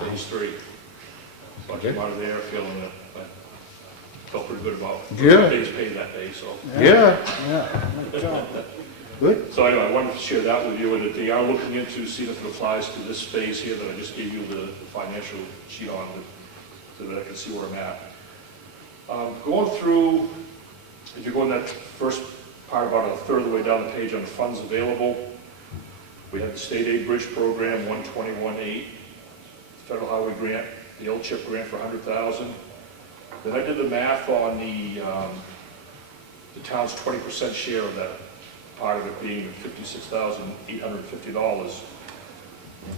phase 3. So I came out of there feeling that I felt pretty good about Yeah. days paid that day, so. Yeah. Good job. Good. So anyway, I wanted to share that with you, and that they are looking into, seeing if it applies to this phase here that I just gave you the financial sheet on, so that I can see where I'm at. Going through, if you go in that first part, about a third of the way down the page on the funds available, we have the state aid bridge program, 121.8, federal highway grant, the LCHIP grant for $100,000. Then I did the math on the town's 20% share of that, part of it being $56,850.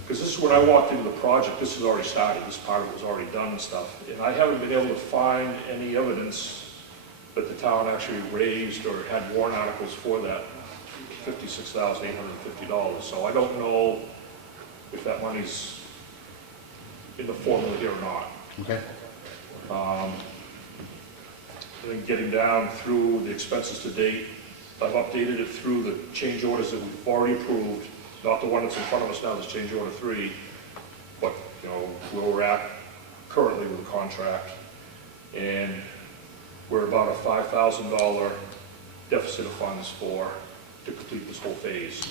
Because this is when I walked into the project, this has already started, this part of it was already done and stuff. And I haven't been able to find any evidence that the town actually raised or had warrant articles for that $56,850. So I don't know if that money's in the formula here or not. Okay. And then getting down through the expenses to date, I've updated it through the change orders that we've already approved, not the one that's in front of us now, that's change order 3, but, you know, where we're at currently with the contract. And we're about a $5,000 deficit of funds to complete this whole phase.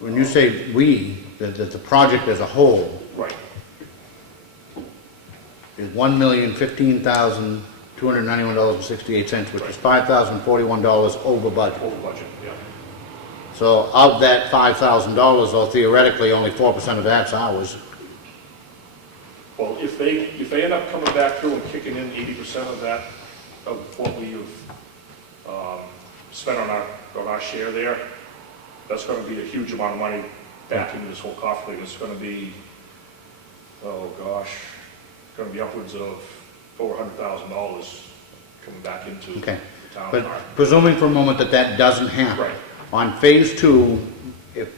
When you say we, that the project as a whole Right. is $1,015,291.68, which is $5,041 over budget. Over budget, yeah. So of that $5,000, though, theoretically, only 4% of that's ours. Well, if they end up coming back through and kicking in 80% of that, of what we have spent on our share there, that's going to be a huge amount of money back into this whole cost thing. It's gonna be, oh gosh, gonna be upwards of over $100,000 coming back into the Okay. town. But presuming for a moment that that doesn't happen. Right. On phase two, if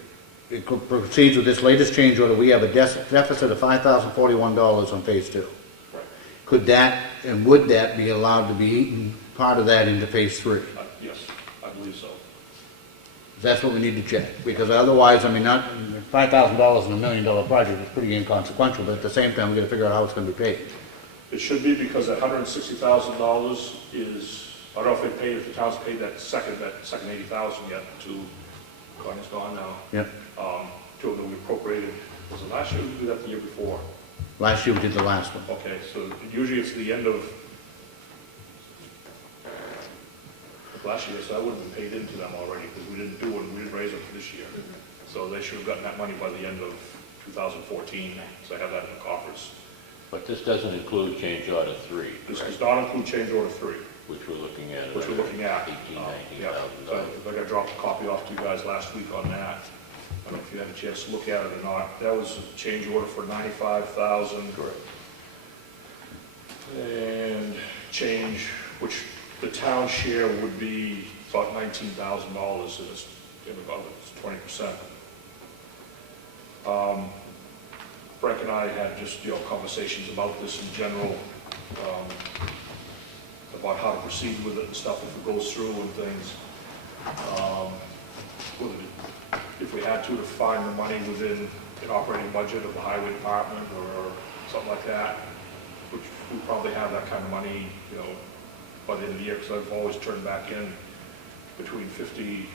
it proceeds with this latest change order, we have a deficit of $5,041 on phase two. Right. Could that, and would that be allowed to be eaten, part of that into phase three? Yes, I believe so. That's what we need to check, because otherwise, I mean, not, $5,000 in $1 million project is pretty inconsequential, but at the same time, we gotta figure out how it's gonna be paid. It should be, because that $160,000 is, I don't know if they paid, if the town's paid that second $80,000 yet to, Connie's gone now. Yep. To that we appropriated, was it last year or did we do that the year before? Last year we did the last one. Okay, so usually it's the end of last year, so that would have been paid into them already, because we didn't do it, we didn't raise it for this year. So they should have gotten that money by the end of 2014, so I have that in the coffers. But this doesn't include change order 3, This does not include change order 3, which we're looking at. which we're looking at. $18,000, Yeah, so $19,000. I got dropped a copy off to you guys last week on that. I don't know if you had a chance to look at it or not. That was a change order for $95,000. Correct. And change, which the town share would be about $19,000, and it's about 20%. Frank and I had just, conversations about this in general, about how to proceed with it and stuff if it goes through and things. If we had to find the money within an operating budget of the highway department or something like that, which we probably have that kind of money, by the end of the year, because I've always turned back in between 50,000+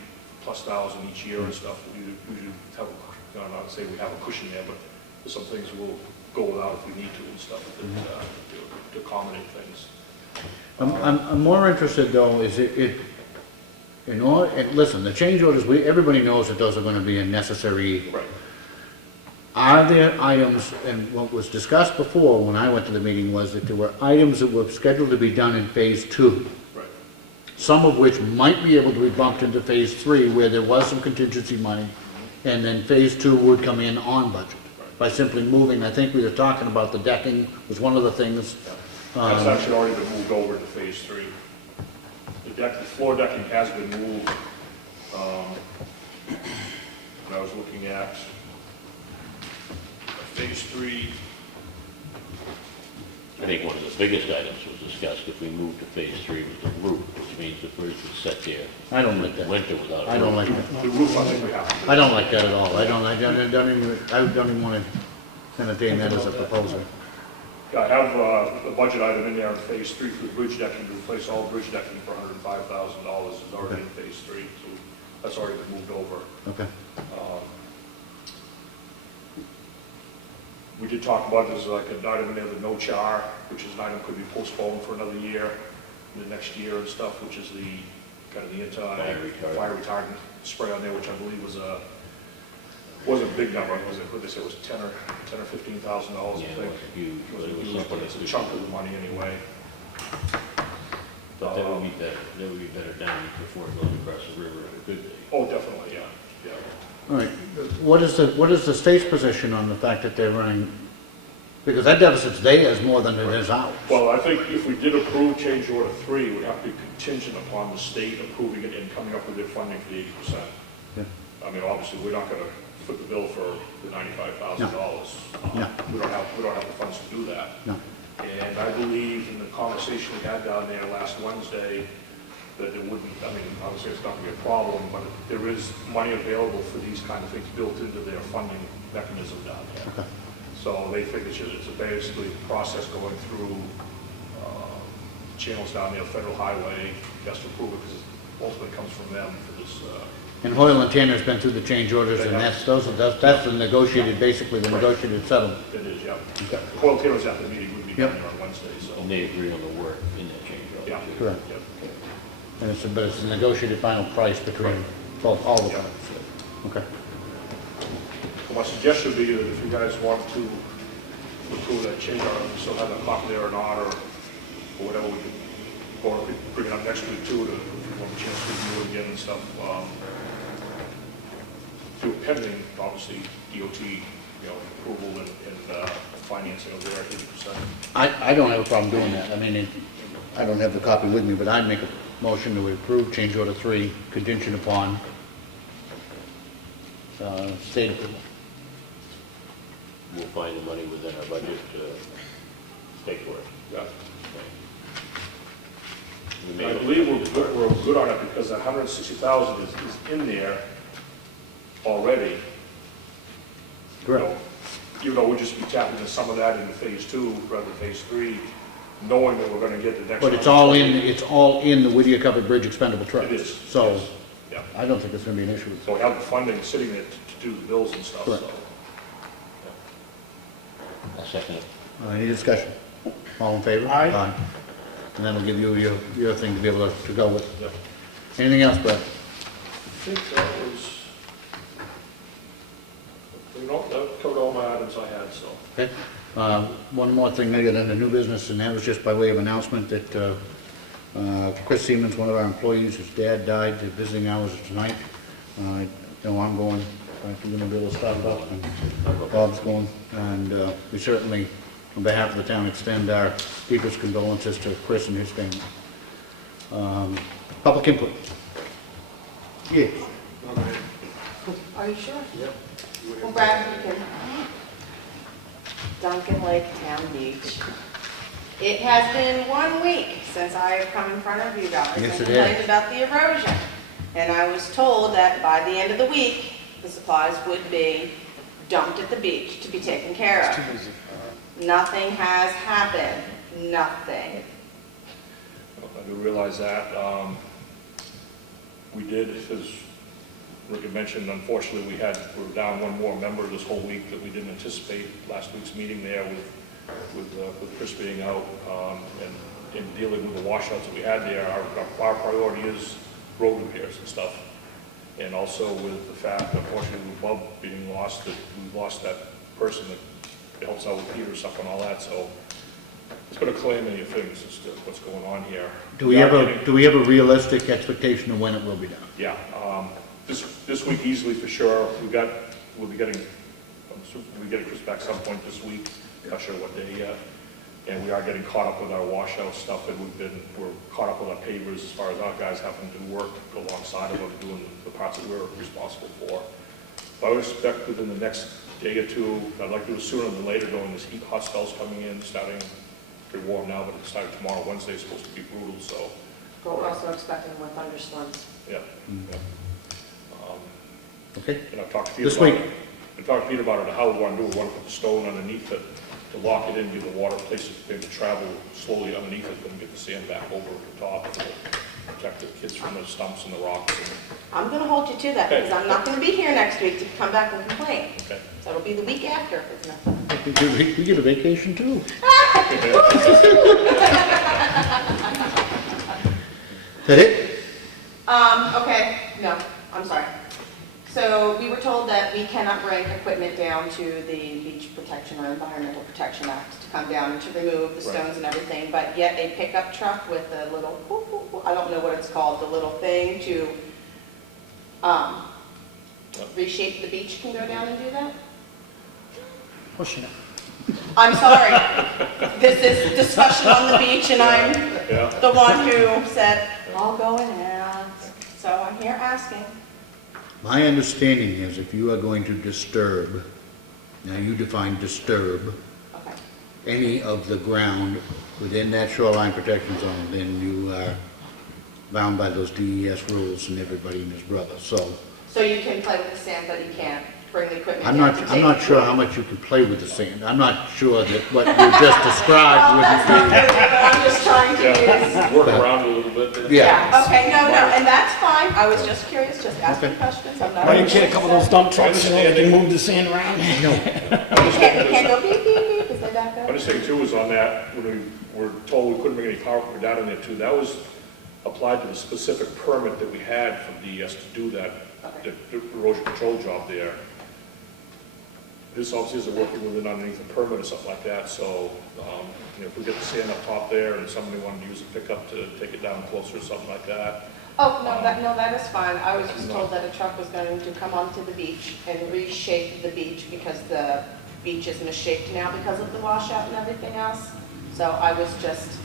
each year and stuff. We usually have, not to say we have a cushion there, but there's some things we'll go without if we need to and stuff, to accommodate things. I'm more interested though, is and listen, the change orders, everybody knows that those are gonna be a necessary evil. Right. Are there items, and what was discussed before when I went to the meeting was that there were items that were scheduled to be done in phase two, Right. some of which might be able to be bumped into phase three where there was some contingency money, and then phase two would come in on budget by simply moving. I think we were talking about the decking was one of the things. That's actually already been moved over to phase 3. The floor decking has been moved. When I was looking at phase 3, I think one of the biggest items was discussed if we moved to phase 3 was the roof, which means the bridge would set there I don't like in the that. winter without a roof. I don't like that. the roof, I think we have to do. I don't like that at all. I don't even want to entertain that as a proposal. Yeah, I have a budget item in there in phase 3 for the bridge decking, to replace all bridge decking for $105,000. It's already in phase 3, so that's already been moved over. Okay. We did talk about there's like an item in there, the no char, which is an item could be postponed for another year, the next year and stuff, which is the kind of the fire retardant spray on there, which I believe was a big number. Was it, what they say, was $10,000 or $15,000, I Yeah, it think. wasn't huge, It but wasn't it was huge, something but it's a that chunk of the money anyway. But that would be better, that would be better down before going across the river if it could be. Oh, definitely, yeah. All right. What is the state's position on the fact that they're running, because that deficit's theirs more than it is ours? Well, I think if we did approve change order 3, it would have to be contingent upon the state approving it and coming up with their funding for the 80%. Yeah. I mean, obviously, we're not gonna foot the bill for the $95,000. No. We don't have the funds to do that. No. And I believe in the conversation we had down there last Wednesday, that it wouldn't, obviously it's not gonna be a problem, but there is money available for these kind of things built into their funding mechanism down there. Okay. So they think it's basically a process going through channels down there, federal highway, has to approve it, because ultimately it comes from them for this. And Hoyle and Tanner's been through the change orders, and that's the negotiated, basically the negotiated settlement. It is, yeah. Okay. Hoyle Taylor's at the meeting, would be Yep. down there on Wednesday, so. And they agree on the work in that change order. Yeah. too. Correct. Yep. And it's a negotiated final price between both, all the Yeah. parties. Okay. Well, my suggestion would be that if you guys want to approve that change order, we still have a copy there or not, or whatever, we could, or we could bring it up next week too, to, if you want a chance to review it again and stuff. through pending, obviously, DOT, approval and financing of their 80%. I don't have a problem doing that. I mean, I don't have the copy with me, but I'd make a motion to approve change order 3 contingent upon state approval. We'll find the money within our budget to pay for it. Yeah. We may I look believe at we're good on it because the 160,000 is in there already. Correct. Even though we'll just be tapping into some of that in phase 2 rather than phase 3, knowing that we're going to get the next. But it's all in the Whittier Covered Bridge expendable trust. It is. So yes. Yeah. I don't think it's going to be an issue. So we have the funding sitting there to do the bills and stuff, Correct. so. I'll second it. Any discussion? All in favor? Aye. And then we'll give you your thing to be able to go with. Yep. Anything else, Brett? I think that was, that covered all my items I had, so. Okay. One more thing, Megan, under new business, and that was just by way of announcement that Chris Siemens, one of our employees, his dad died. The visiting hours are tonight. I know I'm going. I'm going to be able to stop up, and Bob's going. And we certainly, on behalf of the town, extend our deepest condolences to Chris and his family. Public input. Yes. Are you sure? Yep. Well, Brad, you can. Duncan Lake Town Beach. It has been 1 week since I have come in front of you guys Yes, and it has. complained about the erosion. And I was told that by the end of the week, the supplies would be dumped at the beach to be taken care of. Nothing has happened. Nothing. I do realize that. We did, as Rick had mentioned, unfortunately, we're down one more member this whole week that we didn't anticipate. Last week's meeting there with Chris being out and in dealing with the washouts that we had there, our priority is road repairs and stuff. And also with the fact, unfortunately, with Bob being lost, that we've lost that person that helps out with Peter's stuff and all that, so it's been a calamity of things as to what's going on here. Do we have a realistic expectation of when it will be done? Yeah, this week easily for sure. We'll be getting Chris back some point this week. Not sure what day yet. And we are getting caught up with our washout stuff, and we're caught up with our pavers as far as our guys having to do work alongside of them doing the parts that we're responsible for. But I would expect within the next day or two, I'd like to do it sooner than later, knowing this heat hot spell's coming in, starting pretty warm now, but it's starting tomorrow. Wednesday is supposed to be brutal, so. We're also expecting more thunderstorms. Yeah. Yeah. Okay. And I've talked to Peter This about week? it. I've talked to Peter about it, how we want to do it. We want to put the stone underneath it to lock it in, give the water place to be able to travel slowly underneath it, then get the sand back over the top to protect the kids from the stumps and the rocks. I'm going to hold you to that Okay. because I'm not going to be here next week to come back and complain. Okay. So it'll be the week after if it's nothing. We get a vacation too. Is that it? Okay, no, I'm sorry. So we were told that we cannot bring equipment down to the Beach Protection or Environmental Protection Act to come down and to remove the stones and everything, but yet a pickup truck with a little, I don't know what it's called, the little thing to reshape the beach can go down and do that? Pushing it. I'm sorry. This is discussion on the beach and I'm Yeah. the one who said, I'll go and ask. So I'm here asking. My understanding is if you are going to disturb, now you define disturb, Okay. any of the ground within that shoreline protection zone, then you are bound by those DES rules and everybody and his brother. So So you can play with the sand, but you can't bring the equipment I'm down not, to I'm take not it. sure how much you can play with the sand. I'm not sure that what you just described That's not wouldn't good, but I'm just trying to use. Yeah, work around it a little bit there. be. Yeah. Okay, no, and that's fine. I was just curious, just asking questions. I'm not. Why you get a couple of those dump trucks, they can move the sand around? You can't go beep, beep, beep as they back up. I'm just saying too, was on that, when we were told we couldn't bring any power equipment down in there too, that was applied to the specific permit that we had from DES to do that, the erosion control job there. This obviously isn't working within underneath a permit or something like that, so, if we get the sand up top there and somebody wanted to use a pickup to take it down closer or something like that. Oh, no, that is fine. I was just told that a truck was going to come onto the beach and reshape the beach because the beach is misshaped now because of the washout and everything else. So I was just,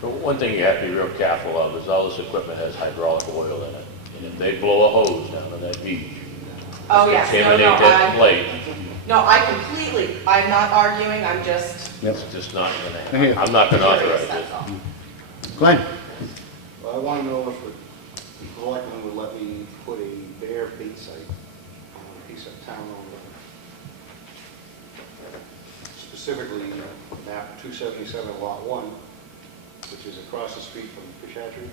But one thing you have to be real careful of is all this equipment has hydraulic oil in it. And if they blow a hose down to that beach, oh, yes, contaminate that plate, I'm not arguing, I'm just, Yep. it's just not gonna Here. happen. I'm not gonna authorize that's it. all. Glenn? Well, I want to know if the selectmen would let me put a bear bait site on a piece of town-owned land. Specifically, map 277, lot 1, which is across the street from the fish hatchery.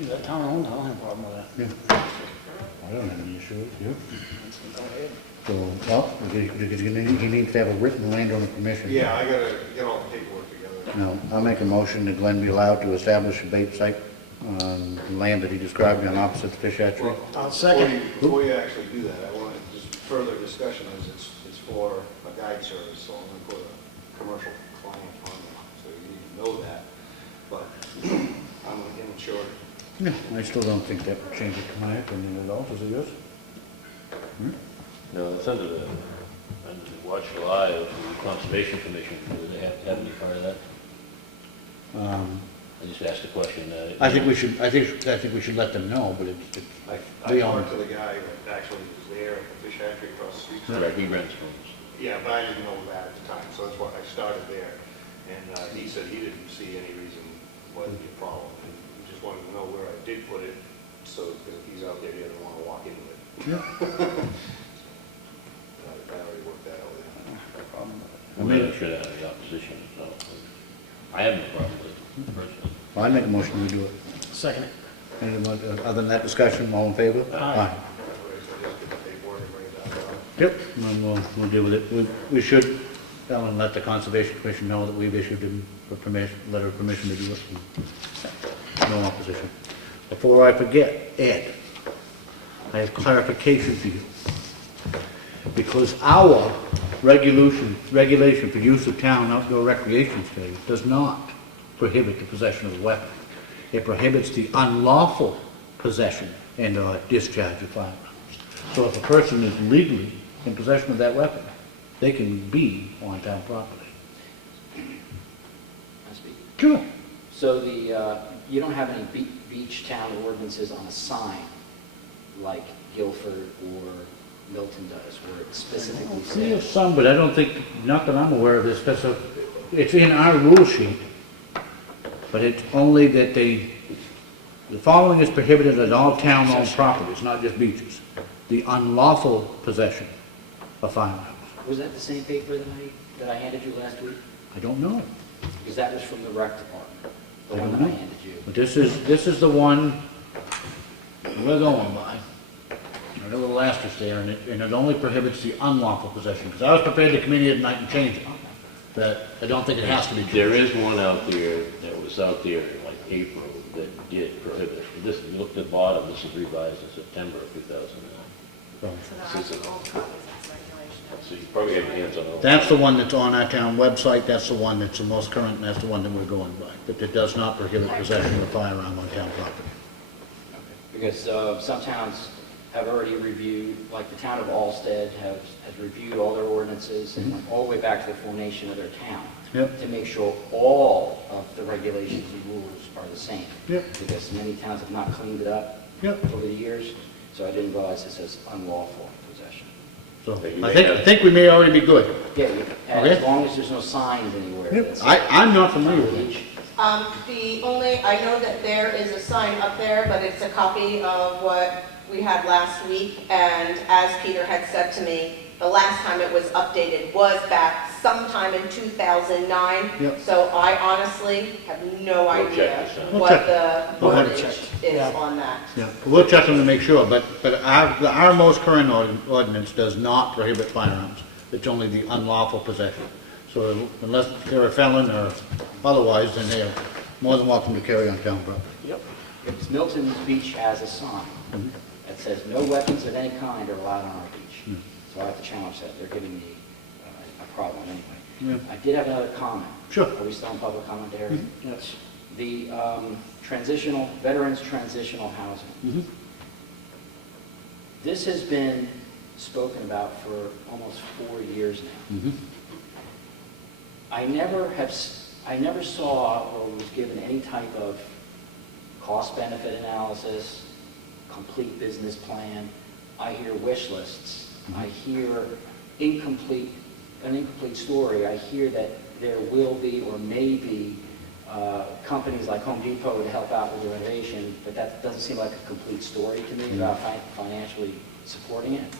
Is that town owned? I don't have a problem with that. Yeah. I don't have any issue with you. So, well, he needs to have a written landowner permission. Yeah, I gotta get all the paperwork together. No, I'll make a motion that Glenn be allowed to establish a bait site on the land that he described on opposite the fish hatchery. Well, I'll second. Before you actually do that, I want to just further discussion is it's for a guide service, so I'm going to put a commercial client on it, so you need to know that. But I'm going to get insured. No, I still don't think that changes my opinion at all, does it yours? No, it's under the watchful eye of the Conservation Commission. Do they have to have any part of that? I just asked a question. I think we should let them know, but it's I we own talked to the guy that actually was there at the fish hatchery across the street. Right, he rents rooms. Yeah, but I didn't know that at the time, so that's why I started there. And he said he didn't see any reason why there'd be a problem. And he just wanted to know where I did put it, so that if he's out there, he doesn't want to walk into it. Yeah. I already worked that out there. I'm not sure that any opposition, so I have no problem with it personally. Well, I make a motion we do it. Second. Any other than that discussion, all in favor? Aye. So just get the paperwork and bring it down. Yep, and then we'll deal with it. We should tell and let the Conservation Commission know that we've issued him a permission, letter of permission to do it. No opposition. Before I forget, Ed, I have clarification for you. Because our regulation for use of town outdoor recreation space does not prohibit the possession of a weapon. It prohibits the unlawful possession and or discharge of firearms. So if a person is legally in possession of that weapon, they can be on town property. I speak. Sure. So you don't have any beach town ordinances on a sign like Guilford or Milton does, where it specifically We have says. some, but I don't think, not that I'm aware of this, it's in our rule sheet, but it's only that the following is prohibited at all town-owned properties, not just beaches. The unlawful possession of firearms. Was that the same paper that I handed you last week? I don't know. Because that was from the rec department, the I one don't that I know. handed you. But this is the one we're going by. I know the last is there, and it only prohibits the unlawful possession, because I was prepared to come in here tonight and change it. But I don't think it has to be. There is one out there that was out there in like April that did prohibit it. This, you look at the bottom, this is revised in September of 2009. So there are some old copies of this regulation. So you probably have your hands on it. That's the one that's on our town website, that's the one that's the most current, and that's the one that we're going by. That it does not prohibit possession of a firearm on town property. Because some towns have already reviewed, like the town of Alstead has reviewed all their ordinances and went all the way back to the formation of their town. Yep. To make sure all of the regulations and rules are the same. Yep. Because many towns have not cleaned it up Yep. over the years, so I didn't realize it says unlawful possession. So You I may think we may already be good. Yeah, as Okay. long as there's no signs anywhere. Yep. that say I'm not familiar with it. beach. I know that there is a sign up there, but it's a copy of what we had last week, and as Peter had said to me, the last time it was updated was back sometime in 2009. Yep. So I honestly have no We'll check idea this out. We'll what check. the We'll have it wordage checked. is Yeah. on that. Yeah, we'll check them to make sure, but our most current ordinance does not prohibit firearms. It's only the unlawful possession. So unless they're a felon or otherwise, then they are more than welcome to carry on town property. Yep. Because Milton's Beach has a sign that says no weapons of any kind are allowed on our beach. So I have to challenge that. They're giving me a problem anyway. Yeah. I did have another comment. Sure. Are we still in public comment area? Yes. The transitional, veterans transitional housing. Mhm. This has been spoken about for almost 4 years now. Mhm. I never saw or was given any type of cost-benefit analysis, complete business plan. I hear wish lists. I hear an incomplete story. I hear that there will be or may be companies like Home Depot to help out with the renovation, but that doesn't seem like a complete story to me about financially supporting it.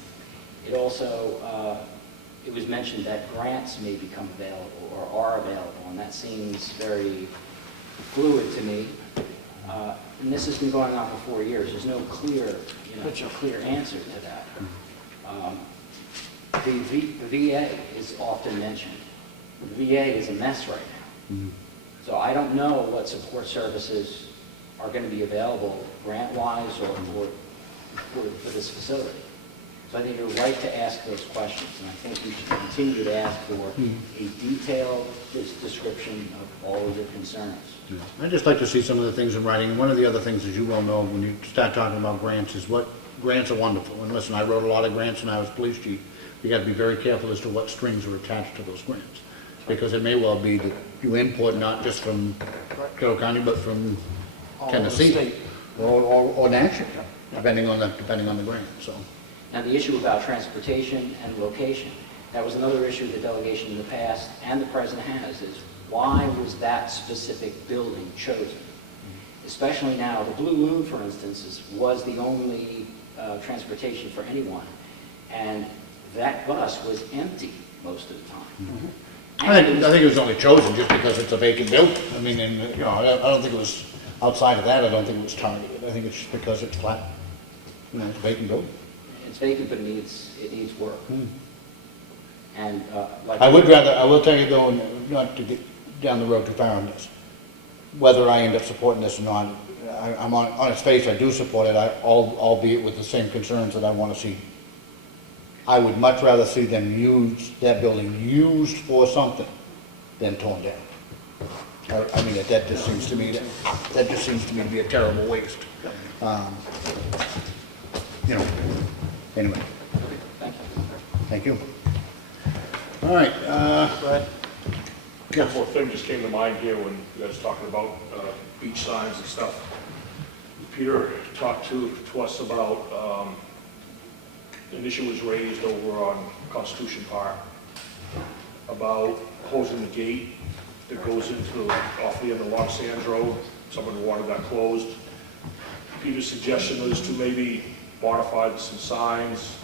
It also, it was mentioned that grants may become available or are available, and that seems very fluid to me. And this has been going on for 4 years. There's no clear, clear answer to that. The VA is often mentioned. The VA is a mess right now. Mhm. So I don't know what support services are going to be available grant-wise or for this facility. So I think you're right to ask those questions, and I think we should continue to ask for a detailed description of all of your concerns. Yeah. I'd just like to see some of the things in writing. And one of the other things, as you well know, when you start talking about grants, is what grants are wonderful. And listen, I wrote a lot of grants when I was police chief. You got to be very careful as to what strings are attached to those grants, because it may well be that you import not just from Carroll County, but from All over the Tennessee state. or national, depending on the grant. So. Now, the issue about transportation and location, that was another issue the delegation in the past and the present has, is why was that specific building chosen? Especially now, the Blue Moon, for instance, was the only transportation for anyone, and that bus was empty most of the time. I think it was only chosen just because it's a vacant building. I mean, and, I don't think it was, outside of that, I don't think it was targeted. I think it's just because it's flat. It's a vacant building. It's vacant, but it needs work. And like I will tell you though, not to get down the road too far on this, whether I end up supporting this or not, I'm on its face, I do support it, albeit with the same concerns that I want to see. I would much rather see them use, that building used for something than torn down. I mean, that just seems to me to be a terrible waste. Anyway. Thank you. All right, One more thing just came to mind here when you guys were talking about beach signs and stuff. Peter talked to us about, an issue was raised over on Constitution Park about closing the gate that goes into off the end of Long Sands Road. Someone wanted that closed. Peter's suggestion was to maybe modify some signs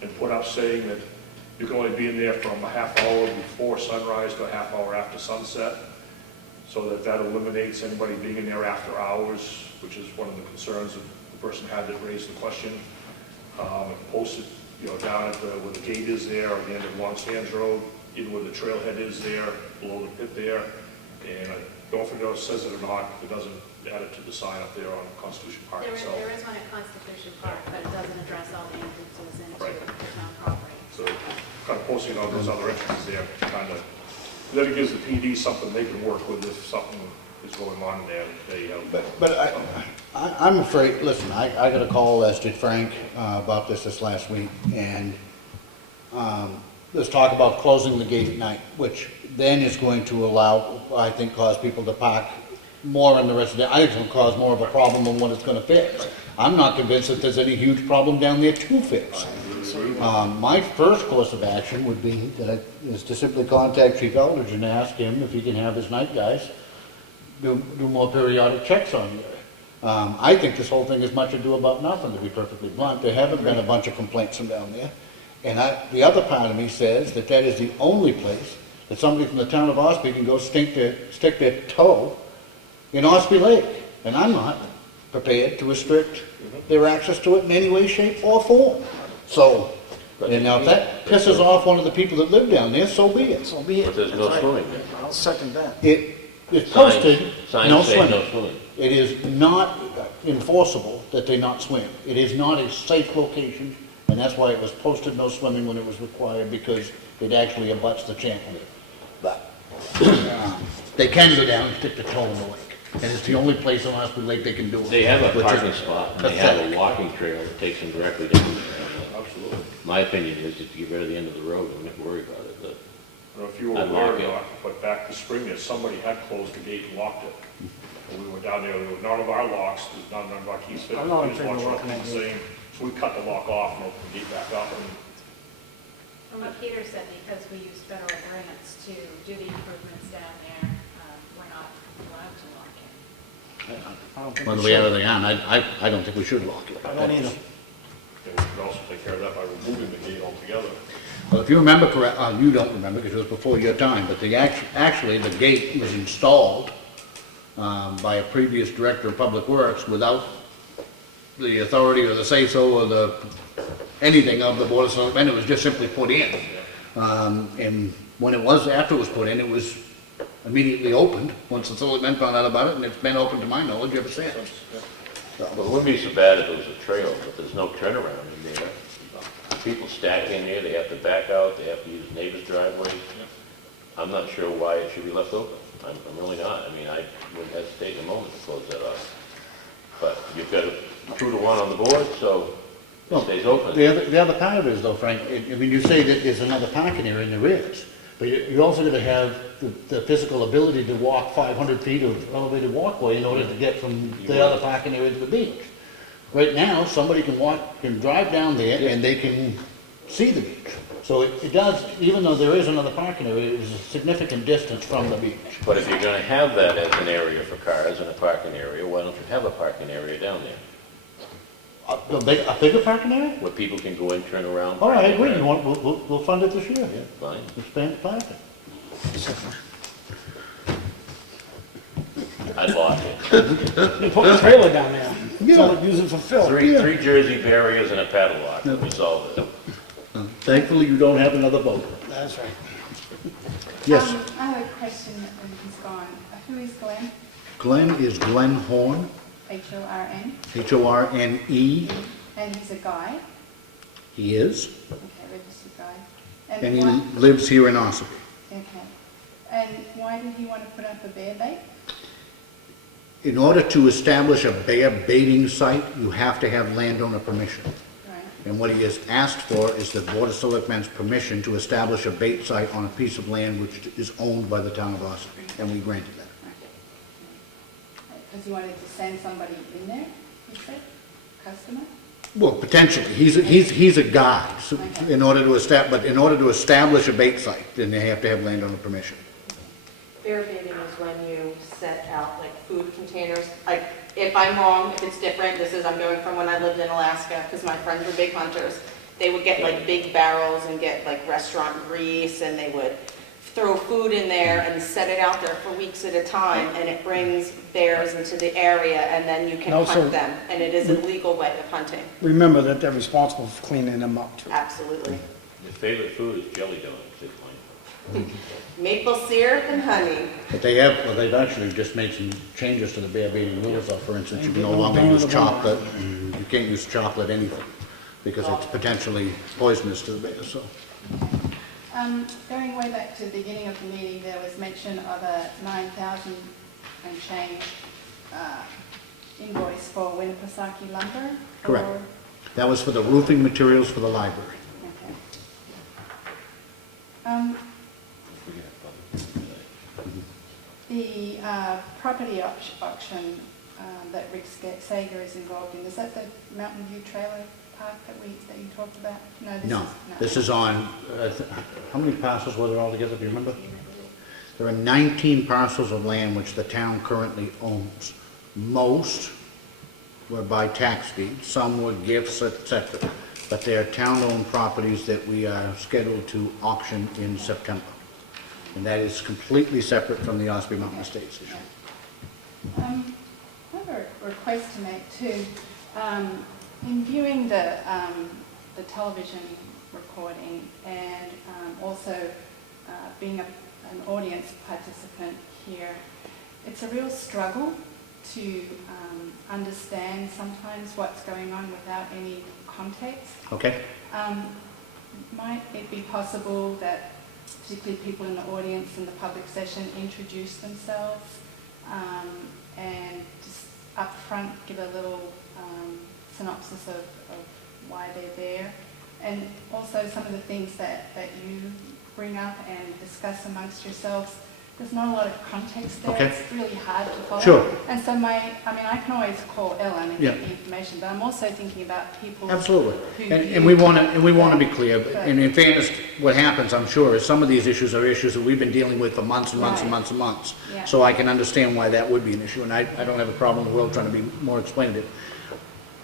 and put up saying that you can only be in there from a half hour before sunrise to a half hour after sunset, so that eliminates anybody being in there after hours, which is one of the concerns that the person had that raised the question. And posted, down at where the gate is there, at the end of Long Sands Road, even where the trailhead is there, below the pit there. And I don't know if it says it or not, if it doesn't add it to the sign up there on Constitution Park There itself. is one at Constitution Park, but it doesn't address all the entrances into Right. the town property. So kind of posting on those other entrances there, kind of, then it gives the PD something they can work with if something is going on there. but I'm afraid, listen, I got a call, as did Frank, about this last week, and there's talk about closing the gate at night, which then is going to allow, I think, cause people to park more in the rest of the, I think it's going to cause more of a problem than what it's going to fix. I'm not convinced that there's any huge problem down there to fix. My first course of action would be is to simply contact Chief Eldridge and ask him if he can have his night guys do more periodic checks on you. I think this whole thing is much ado about nothing, to be perfectly blunt. There haven't been a bunch of complaints from down there. And the other part of me says that is the only place that somebody from the town of Ossipee can go stick their toe in Ossipee Lake. And I'm not prepared to restrict their access to it in any way, shape, or form. So, and now if that pisses off one of the people that live down there, so be it. So be it. But there's no That's right. swimming there. I'll second that. It's posted, Signs no say swimming. no swimming. It is not enforceable that they not swim. It is not a safe location, and that's why it was posted no swimming when it was required, because it actually abuts the channel. But, they can go down and stick the toe in the lake. And it's the only place on Ossipee Lake they can do it. They have a which is parking spot, and they have a pathetic. walking trail that takes them directly down there. Absolutely. My opinion is just to get rid of the end of the road, and not worry about it, but I don't know if you were I'd aware lock or it. not, but back this spring, there, somebody had closed the gate and locked it. And we were down there were none of our locks, there's none of our keys fit. I'm not in We just favor of watched locking our that keys saying, so we cut the lock off and opened the gate back up, and And what Peter said, because we used federal grants to do the improvements down there, we're not allowed to lock it. I don't think One we way or should. the other, I don't think we should lock it. I don't either. then we could also take care of that by removing the gate altogether. Well, if you remember correct, you don't remember because it was before your time, but actually, the gate was installed by a previous director of public works without the authority or the say-so or the, anything of the Board of Selectmen. It was just simply put in. And when it was, after it was put in, it was immediately opened, once the Selectmen found out about it, and it's been open to my knowledge ever since. well, it wouldn't be so bad if it was a trail, but there's no turnaround in there. People stack in there, they have to back out, they have to use neighbor's driveway. I'm not sure why it should be left open. I'm really not. I mean, I wouldn't hesitate a moment to close that off. But you've got a 2-to-1 on the board, so it stays open. The other part of it is though, Frank, I mean, you say that there's another parking area, and there is, but you're also gonna have the physical ability to walk 500 feet of elevated walkway in order to get from the other parking area to the beach. Right now, somebody can drive down there and they can see the beach. So it does, even though there is another parking area, it is a significant distance from the beach. But if you're gonna have that as an area for cars and a parking area, why don't you have a parking area down there? A bigger parking area? Where people can go in, turn around. Oh, I park agree, their car. we'll fund it this year. Yeah, fine. Expand the parking. I'd lock it. You put a trailer down there, Yeah. so they use it for fill. Three Jersey barriers and a paddle lock, resolve it. Thankfully, you don't have another boat. That's right. Yes, I have a question when he's gone. Who is Glenn? Glenn is Glenn Horn, H-O-R-N? Horne. And he's a guy? He is, Okay, registered guy. and he why, lives here in Ossipee. okay. And why did he want to put up a bear bait? In order to establish a bear baiting site, you have to have landowner permission. Right. And what he has asked for is the Board of Selectmen's permission to establish a bait site on a piece of land which is owned by the town of Ossipee, and we granted that. Because he wanted to send somebody in there, he said? Customer? Well, potentially, he's a guide, so Okay. in order to establish a bait site, then they have to have landowner permission. Bear baiting is when you set out like food containers. If I'm wrong, if it's different, I'm going from when I lived in Alaska, because my friends were big hunters. They would get like big barrels and get like restaurant grease, and they would throw food in there and set it out there for weeks at a time, and it brings bears into the area, and then you can And also- hunt them, and it is a legal way of hunting. Remember that they're responsible for cleaning them up too. Absolutely. Your favorite food is jelly donuts, it's mine. Maple syrup and honey. But they've actually just made some changes to the bear baiting rules, though. For instance, you can no They longer don't use have a chocolate, and you can't use chocolate anything, because it's potentially poisonous to the bear, so. Going way back to the beginning of the meeting, there was mention of a 9,000 and change invoice for Winnipesaukee lumber. Correct. for- That was for the roofing materials for the library. Okay. The property auction that Rick Sager is involved in, is that the Mountain View Trailer Park that you talked about? No, this is on, how many parcels were there altogether, do you remember? There are 19 parcels of land which the town currently owns. Most were by tax deed, some were gifts, etc. But they are town-owned properties that we are scheduled to auction in September. And that is completely separate from the Ossipee Mountain Estates issue. I have a request to make too. In viewing the television recording and also being an audience participant here, it's a real struggle to understand sometimes what's going on without any context. Okay? Might it be possible that particularly people in the audience in the public session, introduce themselves and just up front give a little synopsis of why they're there. And also some of the things that you bring up and discuss amongst yourselves. There's not a lot of context there. Okay. It's really hard to follow. Sure. And so I can always call Ellen and Yeah. get the information, but I'm also thinking about people Absolutely. who And we want to be clear, and in fairness, what happens, I'm sure, is some of these issues are issues that we've been dealing with for months and months and Right. months and months. Yeah. So I can understand why that would be an issue, and I don't have a problem in the world trying to be more explainative.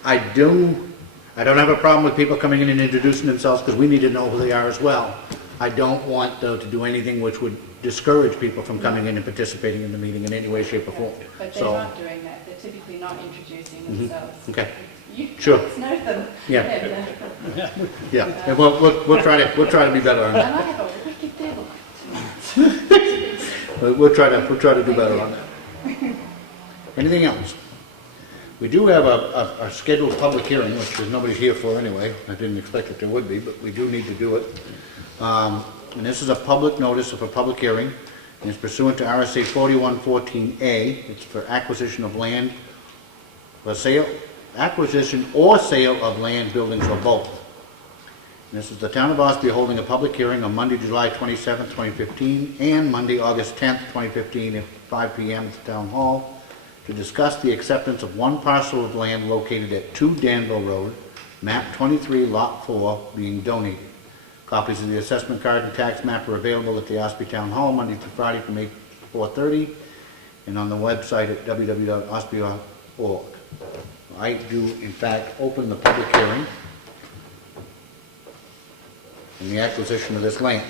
I don't have a problem with people coming in and introducing themselves, because we need to know who they are as well. I don't want, though, to do anything which would discourage people from coming in and participating in the meeting in any way, shape, or form. But they're not doing that. They're typically not introducing themselves. Okay. You Sure. guys know them. Yeah. Yeah, and we'll try to be better on And that. I have a wicked deadline. We'll try to do better on that. Anything else? We do have a scheduled public hearing, which nobody's here for anyway. I didn't expect that there would be, but we do need to do it. And this is a public notice of a public hearing, and it's pursuant to RSA 4114A. It's for acquisition of land, acquisition or sale of land, buildings, or both. And this is the town of Ossipee holding a public hearing on Monday, July 27th, 2015, and Monday, August 10th, 2015, at 5 p.m. at the town hall, to discuss the acceptance of one parcel of land located at 2 Danville Road, map 23, lot 4, being donated. Copies of the assessment card and tax map are available at the Ossipee Town Hall Monday through Friday from 8 to 4:30, and on the website at www.ossipee.org. I do, in fact, open the public hearing in the acquisition of this land.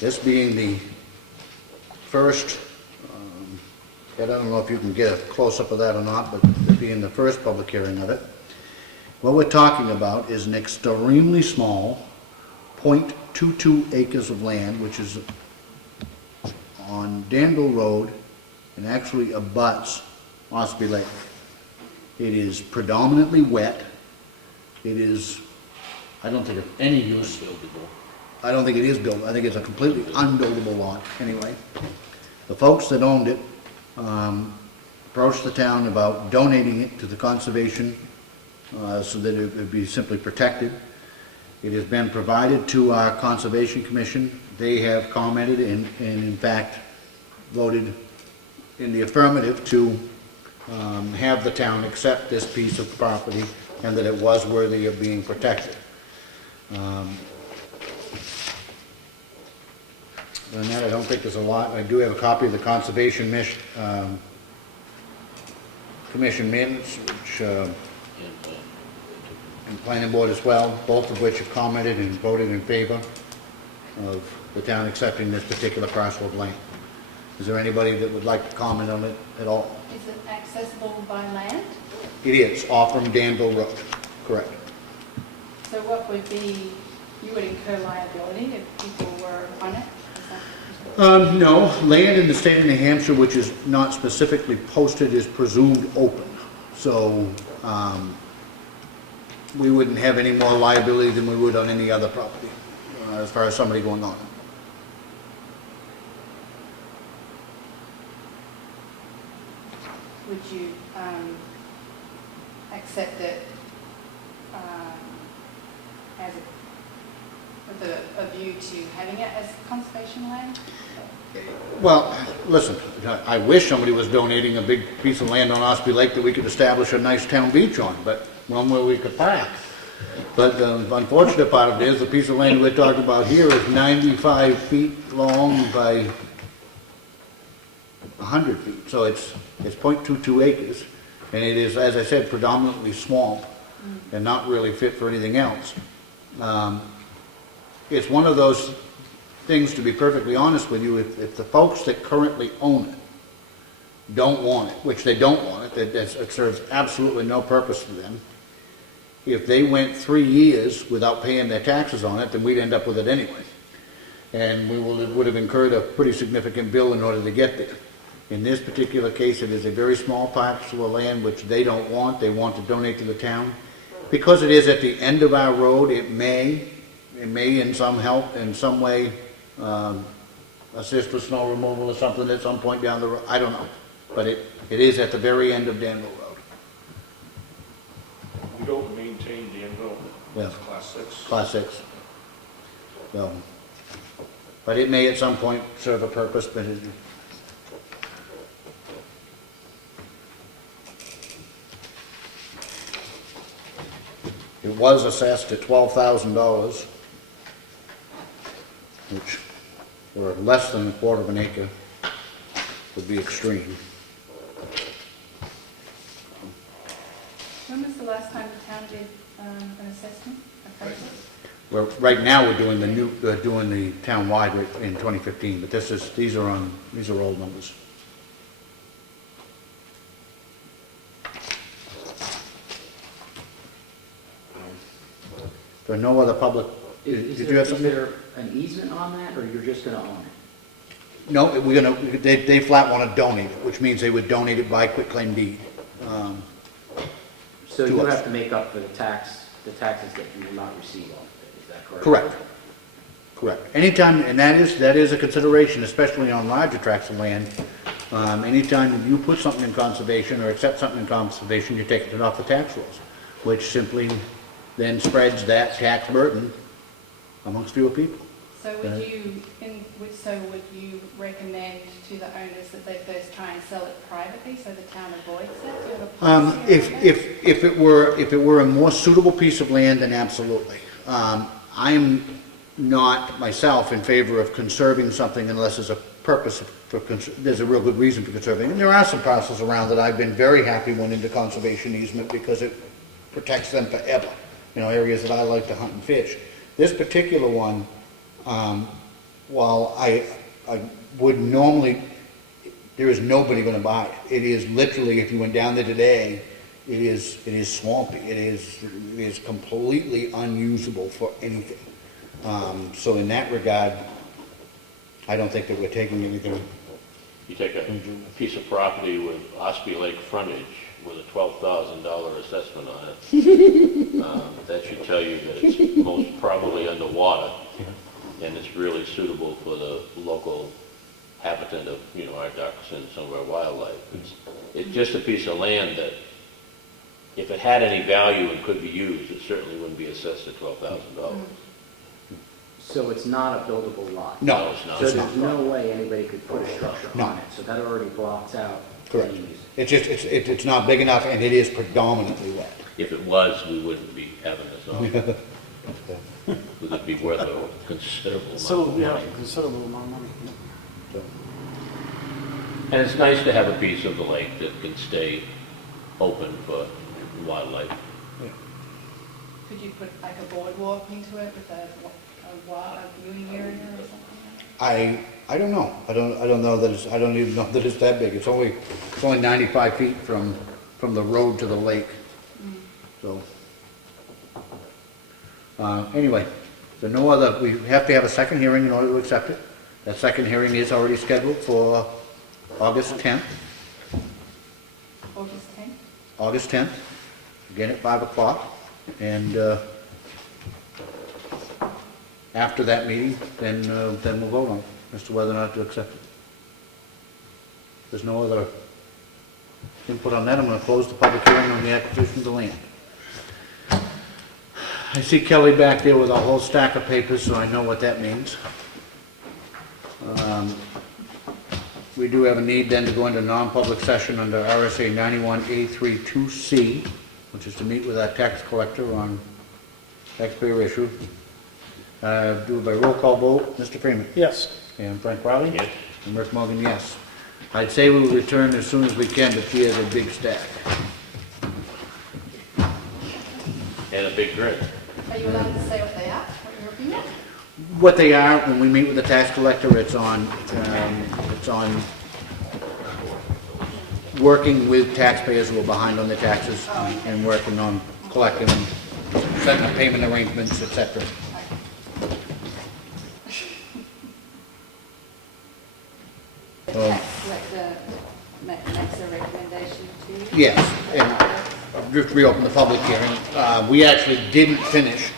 This being the first, I don't know if you can get a close-up of that or not, but it being the first public hearing of it. What we're talking about is an extremely small, 0.22 acres of land, which is on Danville Road and actually abuts Ossipee Lake. It is predominantly wet. It is, I don't think of any use. I don't think it is built. I think it's a completely unbuildable lot anyway. The folks that owned it approached the town about donating it to the conservation so that it would be simply protected. It has been provided to our Conservation Commission. They have commented and in fact voted in the affirmative to have the town accept this piece of property and that it was worthy of being protected. Other than that, I don't think there's a lot. I do have a copy of the Conservation Commission minutes, which and Planning Board as well, both of which have commented and voted in favor of the town accepting this particular parcel of land. Is there anybody that would like to comment on it at all? Is it accessible by land? It is, off from Danville Road, correct. So what would be, you would incur liability if people were on it? Is that- No, land in the state of New Hampshire, which is not specifically posted, is presumed open. So, we wouldn't have any more liability than we would on any other property, as far as somebody going on it. Would you accept it as with a view to having it as conservation land? Well, listen, I wish somebody was donating a big piece of land on Ossipee Lake that we could establish a nice town beach on, but one where we could park. But the unfortunate part of it is the piece of land we're talking about here is 95 feet long by 100 feet. So it's 0.22 acres, and it is, as I said, predominantly swamp and not really fit for anything else. It's one of those things, to be perfectly honest with you, if the folks that currently own it don't want it, which they don't want it, it serves absolutely no purpose to them. If they went 3 years without paying their taxes on it, then we'd end up with it anyway. And we would have incurred a pretty significant bill in order to get there. In this particular case, it is a very small parcel of land which they don't want. They want to donate to the town. Because it is at the end of our road, it may, it may in some help, in some way, assist with snow removal or something at some point down the road, I don't know. But it is at the very end of Danville Road. We don't maintain Danville. Yeah. It's Class 6. Class 6. So, but it may at some point serve a purpose, but it was assessed at $12,000, which for less than a quarter of an acre would be extreme. When was the last time the town did an assessment, appraisal? Well, right now, we're doing doing the town-wide rate in 2015, but these are old numbers. There are no other public, did you have Is something? there an easement on that, or you're just gonna own it? No, they flat want to donate it, which means they would donate it by quitclaim deed. So To you us. have to make up for the taxes that you will not receive off of it, is that correct? Correct. Correct. Anytime, and that is a consideration, especially on larger tracts of land. Anytime you put something in conservation or accept something in conservation, you're taking it off the tax rolls, which simply then spreads that tax burden amongst fewer people. So would you recommend to the owners that they first try and sell it privately so the town avoids that? Do you have a policy around that? If it were a more suitable piece of land, then absolutely. I'm not myself in favor of conserving something unless there's a purpose there's a real good reason for conserving. And there are some parcels around that I've been very happy went into conservation easement because it protects them forever. You know, areas that I like to hunt and fish. This particular one, while I would normally, there is nobody going to buy it. It is literally, if you went down there today, it is swampy. It is completely unusable for anything. So in that regard, I don't think that we're taking anything. You take a piece of property with Ossipee Lake frontage with a $12,000 assessment on it, that should tell you that it's most probably underwater, and it's really suitable for the local habitat of, our ducks and some of our wildlife. It's just a piece of land that, if it had any value and could be used, it certainly wouldn't be assessed at $12,000. So it's not a buildable lot? No, it's not. So there's no way anybody could put a structure No. on it, so that already blocks out Correct. any use. It's just, it's not big enough and it is predominantly wet. If it was, we wouldn't be having this on. Would it be worth a considerable amount So, of yeah, money? considerable amount of money. So, And it's nice to have a piece of the lake that can stay open for wildlife. Could you put like a boardwalk into it with a viewing area or something? I don't know. I don't know that I don't even know that it's that big. It's only 95 feet from the road to the lake. So, anyway, so no other, we have to have a second hearing in order to accept it. That second hearing is already scheduled for August 10th. August 10th? August 10th, again at 5 o'clock. And after that meeting, then we'll vote on it as to whether or not to accept it. There's no other input on that. I'm going to close the public hearing on the acquisition of the land. I see Kelly back there with a whole stack of papers, so I know what that means. We do have a need then to go into non-public session under RSA 91A32C, which is to meet with our tax collector on taxpayer issue. Do it by roll call vote. Mr. Freeman? Yes. And Frank Riley? Yes. And Rick Morgan, yes. I'd say we will return as soon as we can, but she has a big stack. And a big grid. Are you allowed to say what they are, what you're looking at? What they are, when we meet with the tax collector, it's on working with taxpayers who are behind on their taxes and working on collecting them, setting up payment arrangements, etc. The tax collector makes a recommendation to you? Yes, and just reopen the public hearing. We actually didn't finish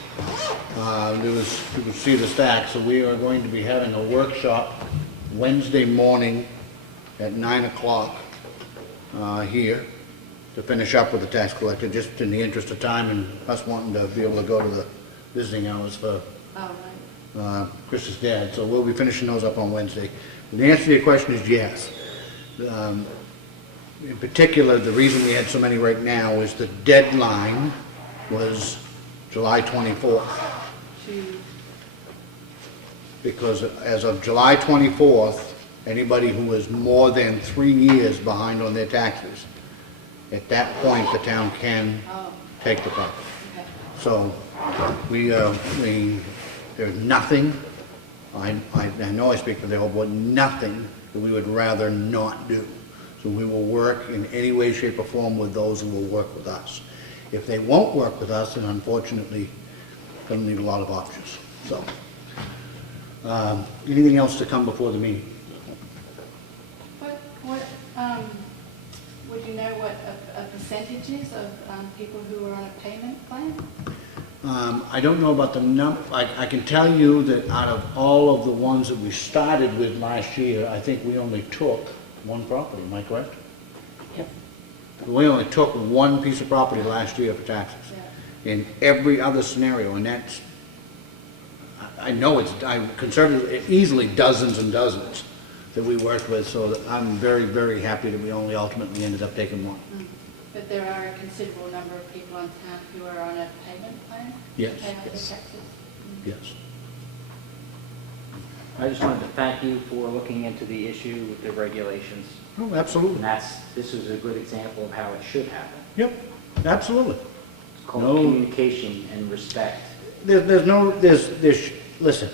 You can see the stack, so we are going to be having a workshop Wednesday morning at 9 o'clock here to finish up with the tax collector, just in the interest of time and us wanting to be able to go to the visiting hours for Oh, right. Chris's dad, so we'll be finishing those up on Wednesday. The answer to your question is yes. In particular, the reason we had so many right now is the deadline was July 24th. Because as of July 24th, anybody who was more than 3 years behind on their taxes, at that point, the town can take the property. Okay. So there's nothing, I know I speak for the whole board, nothing that we would rather not do. So we will work in any way, shape, or form with those who will work with us. If they won't work with us, then unfortunately, they'll need a lot of options. So, anything else to come before the meeting? Would you know what a percentage is of people who are on a payment plan? I don't know about the I can tell you that out of all of the ones that we started with last year, I think we only took one property, am I correct? Yep. We only took one piece of property last year for taxes. Yeah. In every other scenario, and that's, I know it's, I conservatively, easily dozens and dozens that we worked with, so that I'm very, very happy that we only ultimately ended up taking one. But there are a considerable number of people in town who are on a payment plan? Yes. Pay off their taxes? Yes. I just wanted to thank you for looking into the issue with the regulations. Oh, absolutely. And this is a good example of how it should happen. Yep, absolutely. It's called No. communication and respect. Listen,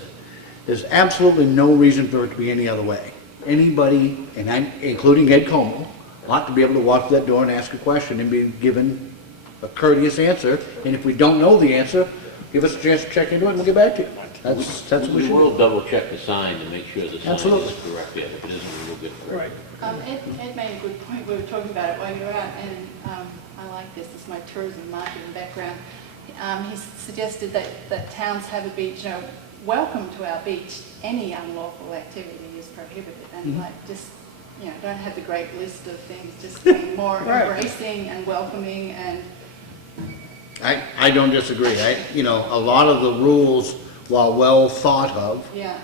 there's absolutely no reason for it to be any other way. Anybody, and I'm including Ed Comeau, ought to be able to walk through that door and ask a question and be given a courteous answer. And if we don't know the answer, give us a chance to check into it and we'll get back to you. That's what we should We'll do. double check the sign to make sure the sign Absolutely. is correct. Yeah, if it isn't, we'll get it correct. Ed made a good point. We were talking about it while you were out, and I like this. This is my tourism marketing background. He suggested that towns have a beach, welcome to our beach. Any unlawful activity is prohibited, and don't have the great list of things. Just be more embracing and welcoming and. I don't disagree. A lot of the rules, while well thought of, Yeah.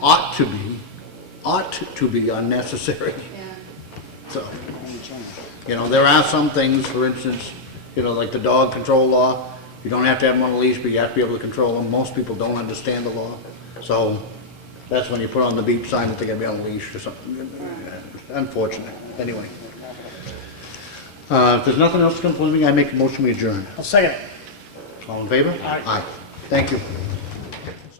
ought to be unnecessary. Yeah. So, there are some things, for instance, like the dog control law. You don't have to have them on a leash, but you have to be able to control them. Most people don't understand the law. So that's when you put on the beep sign that they're going to be on a leash or something. Unfortunate. Anyway. If there's nothing else to come for me, I make a motion we adjourn. I'll second it. All in favor? Aye. Thank you.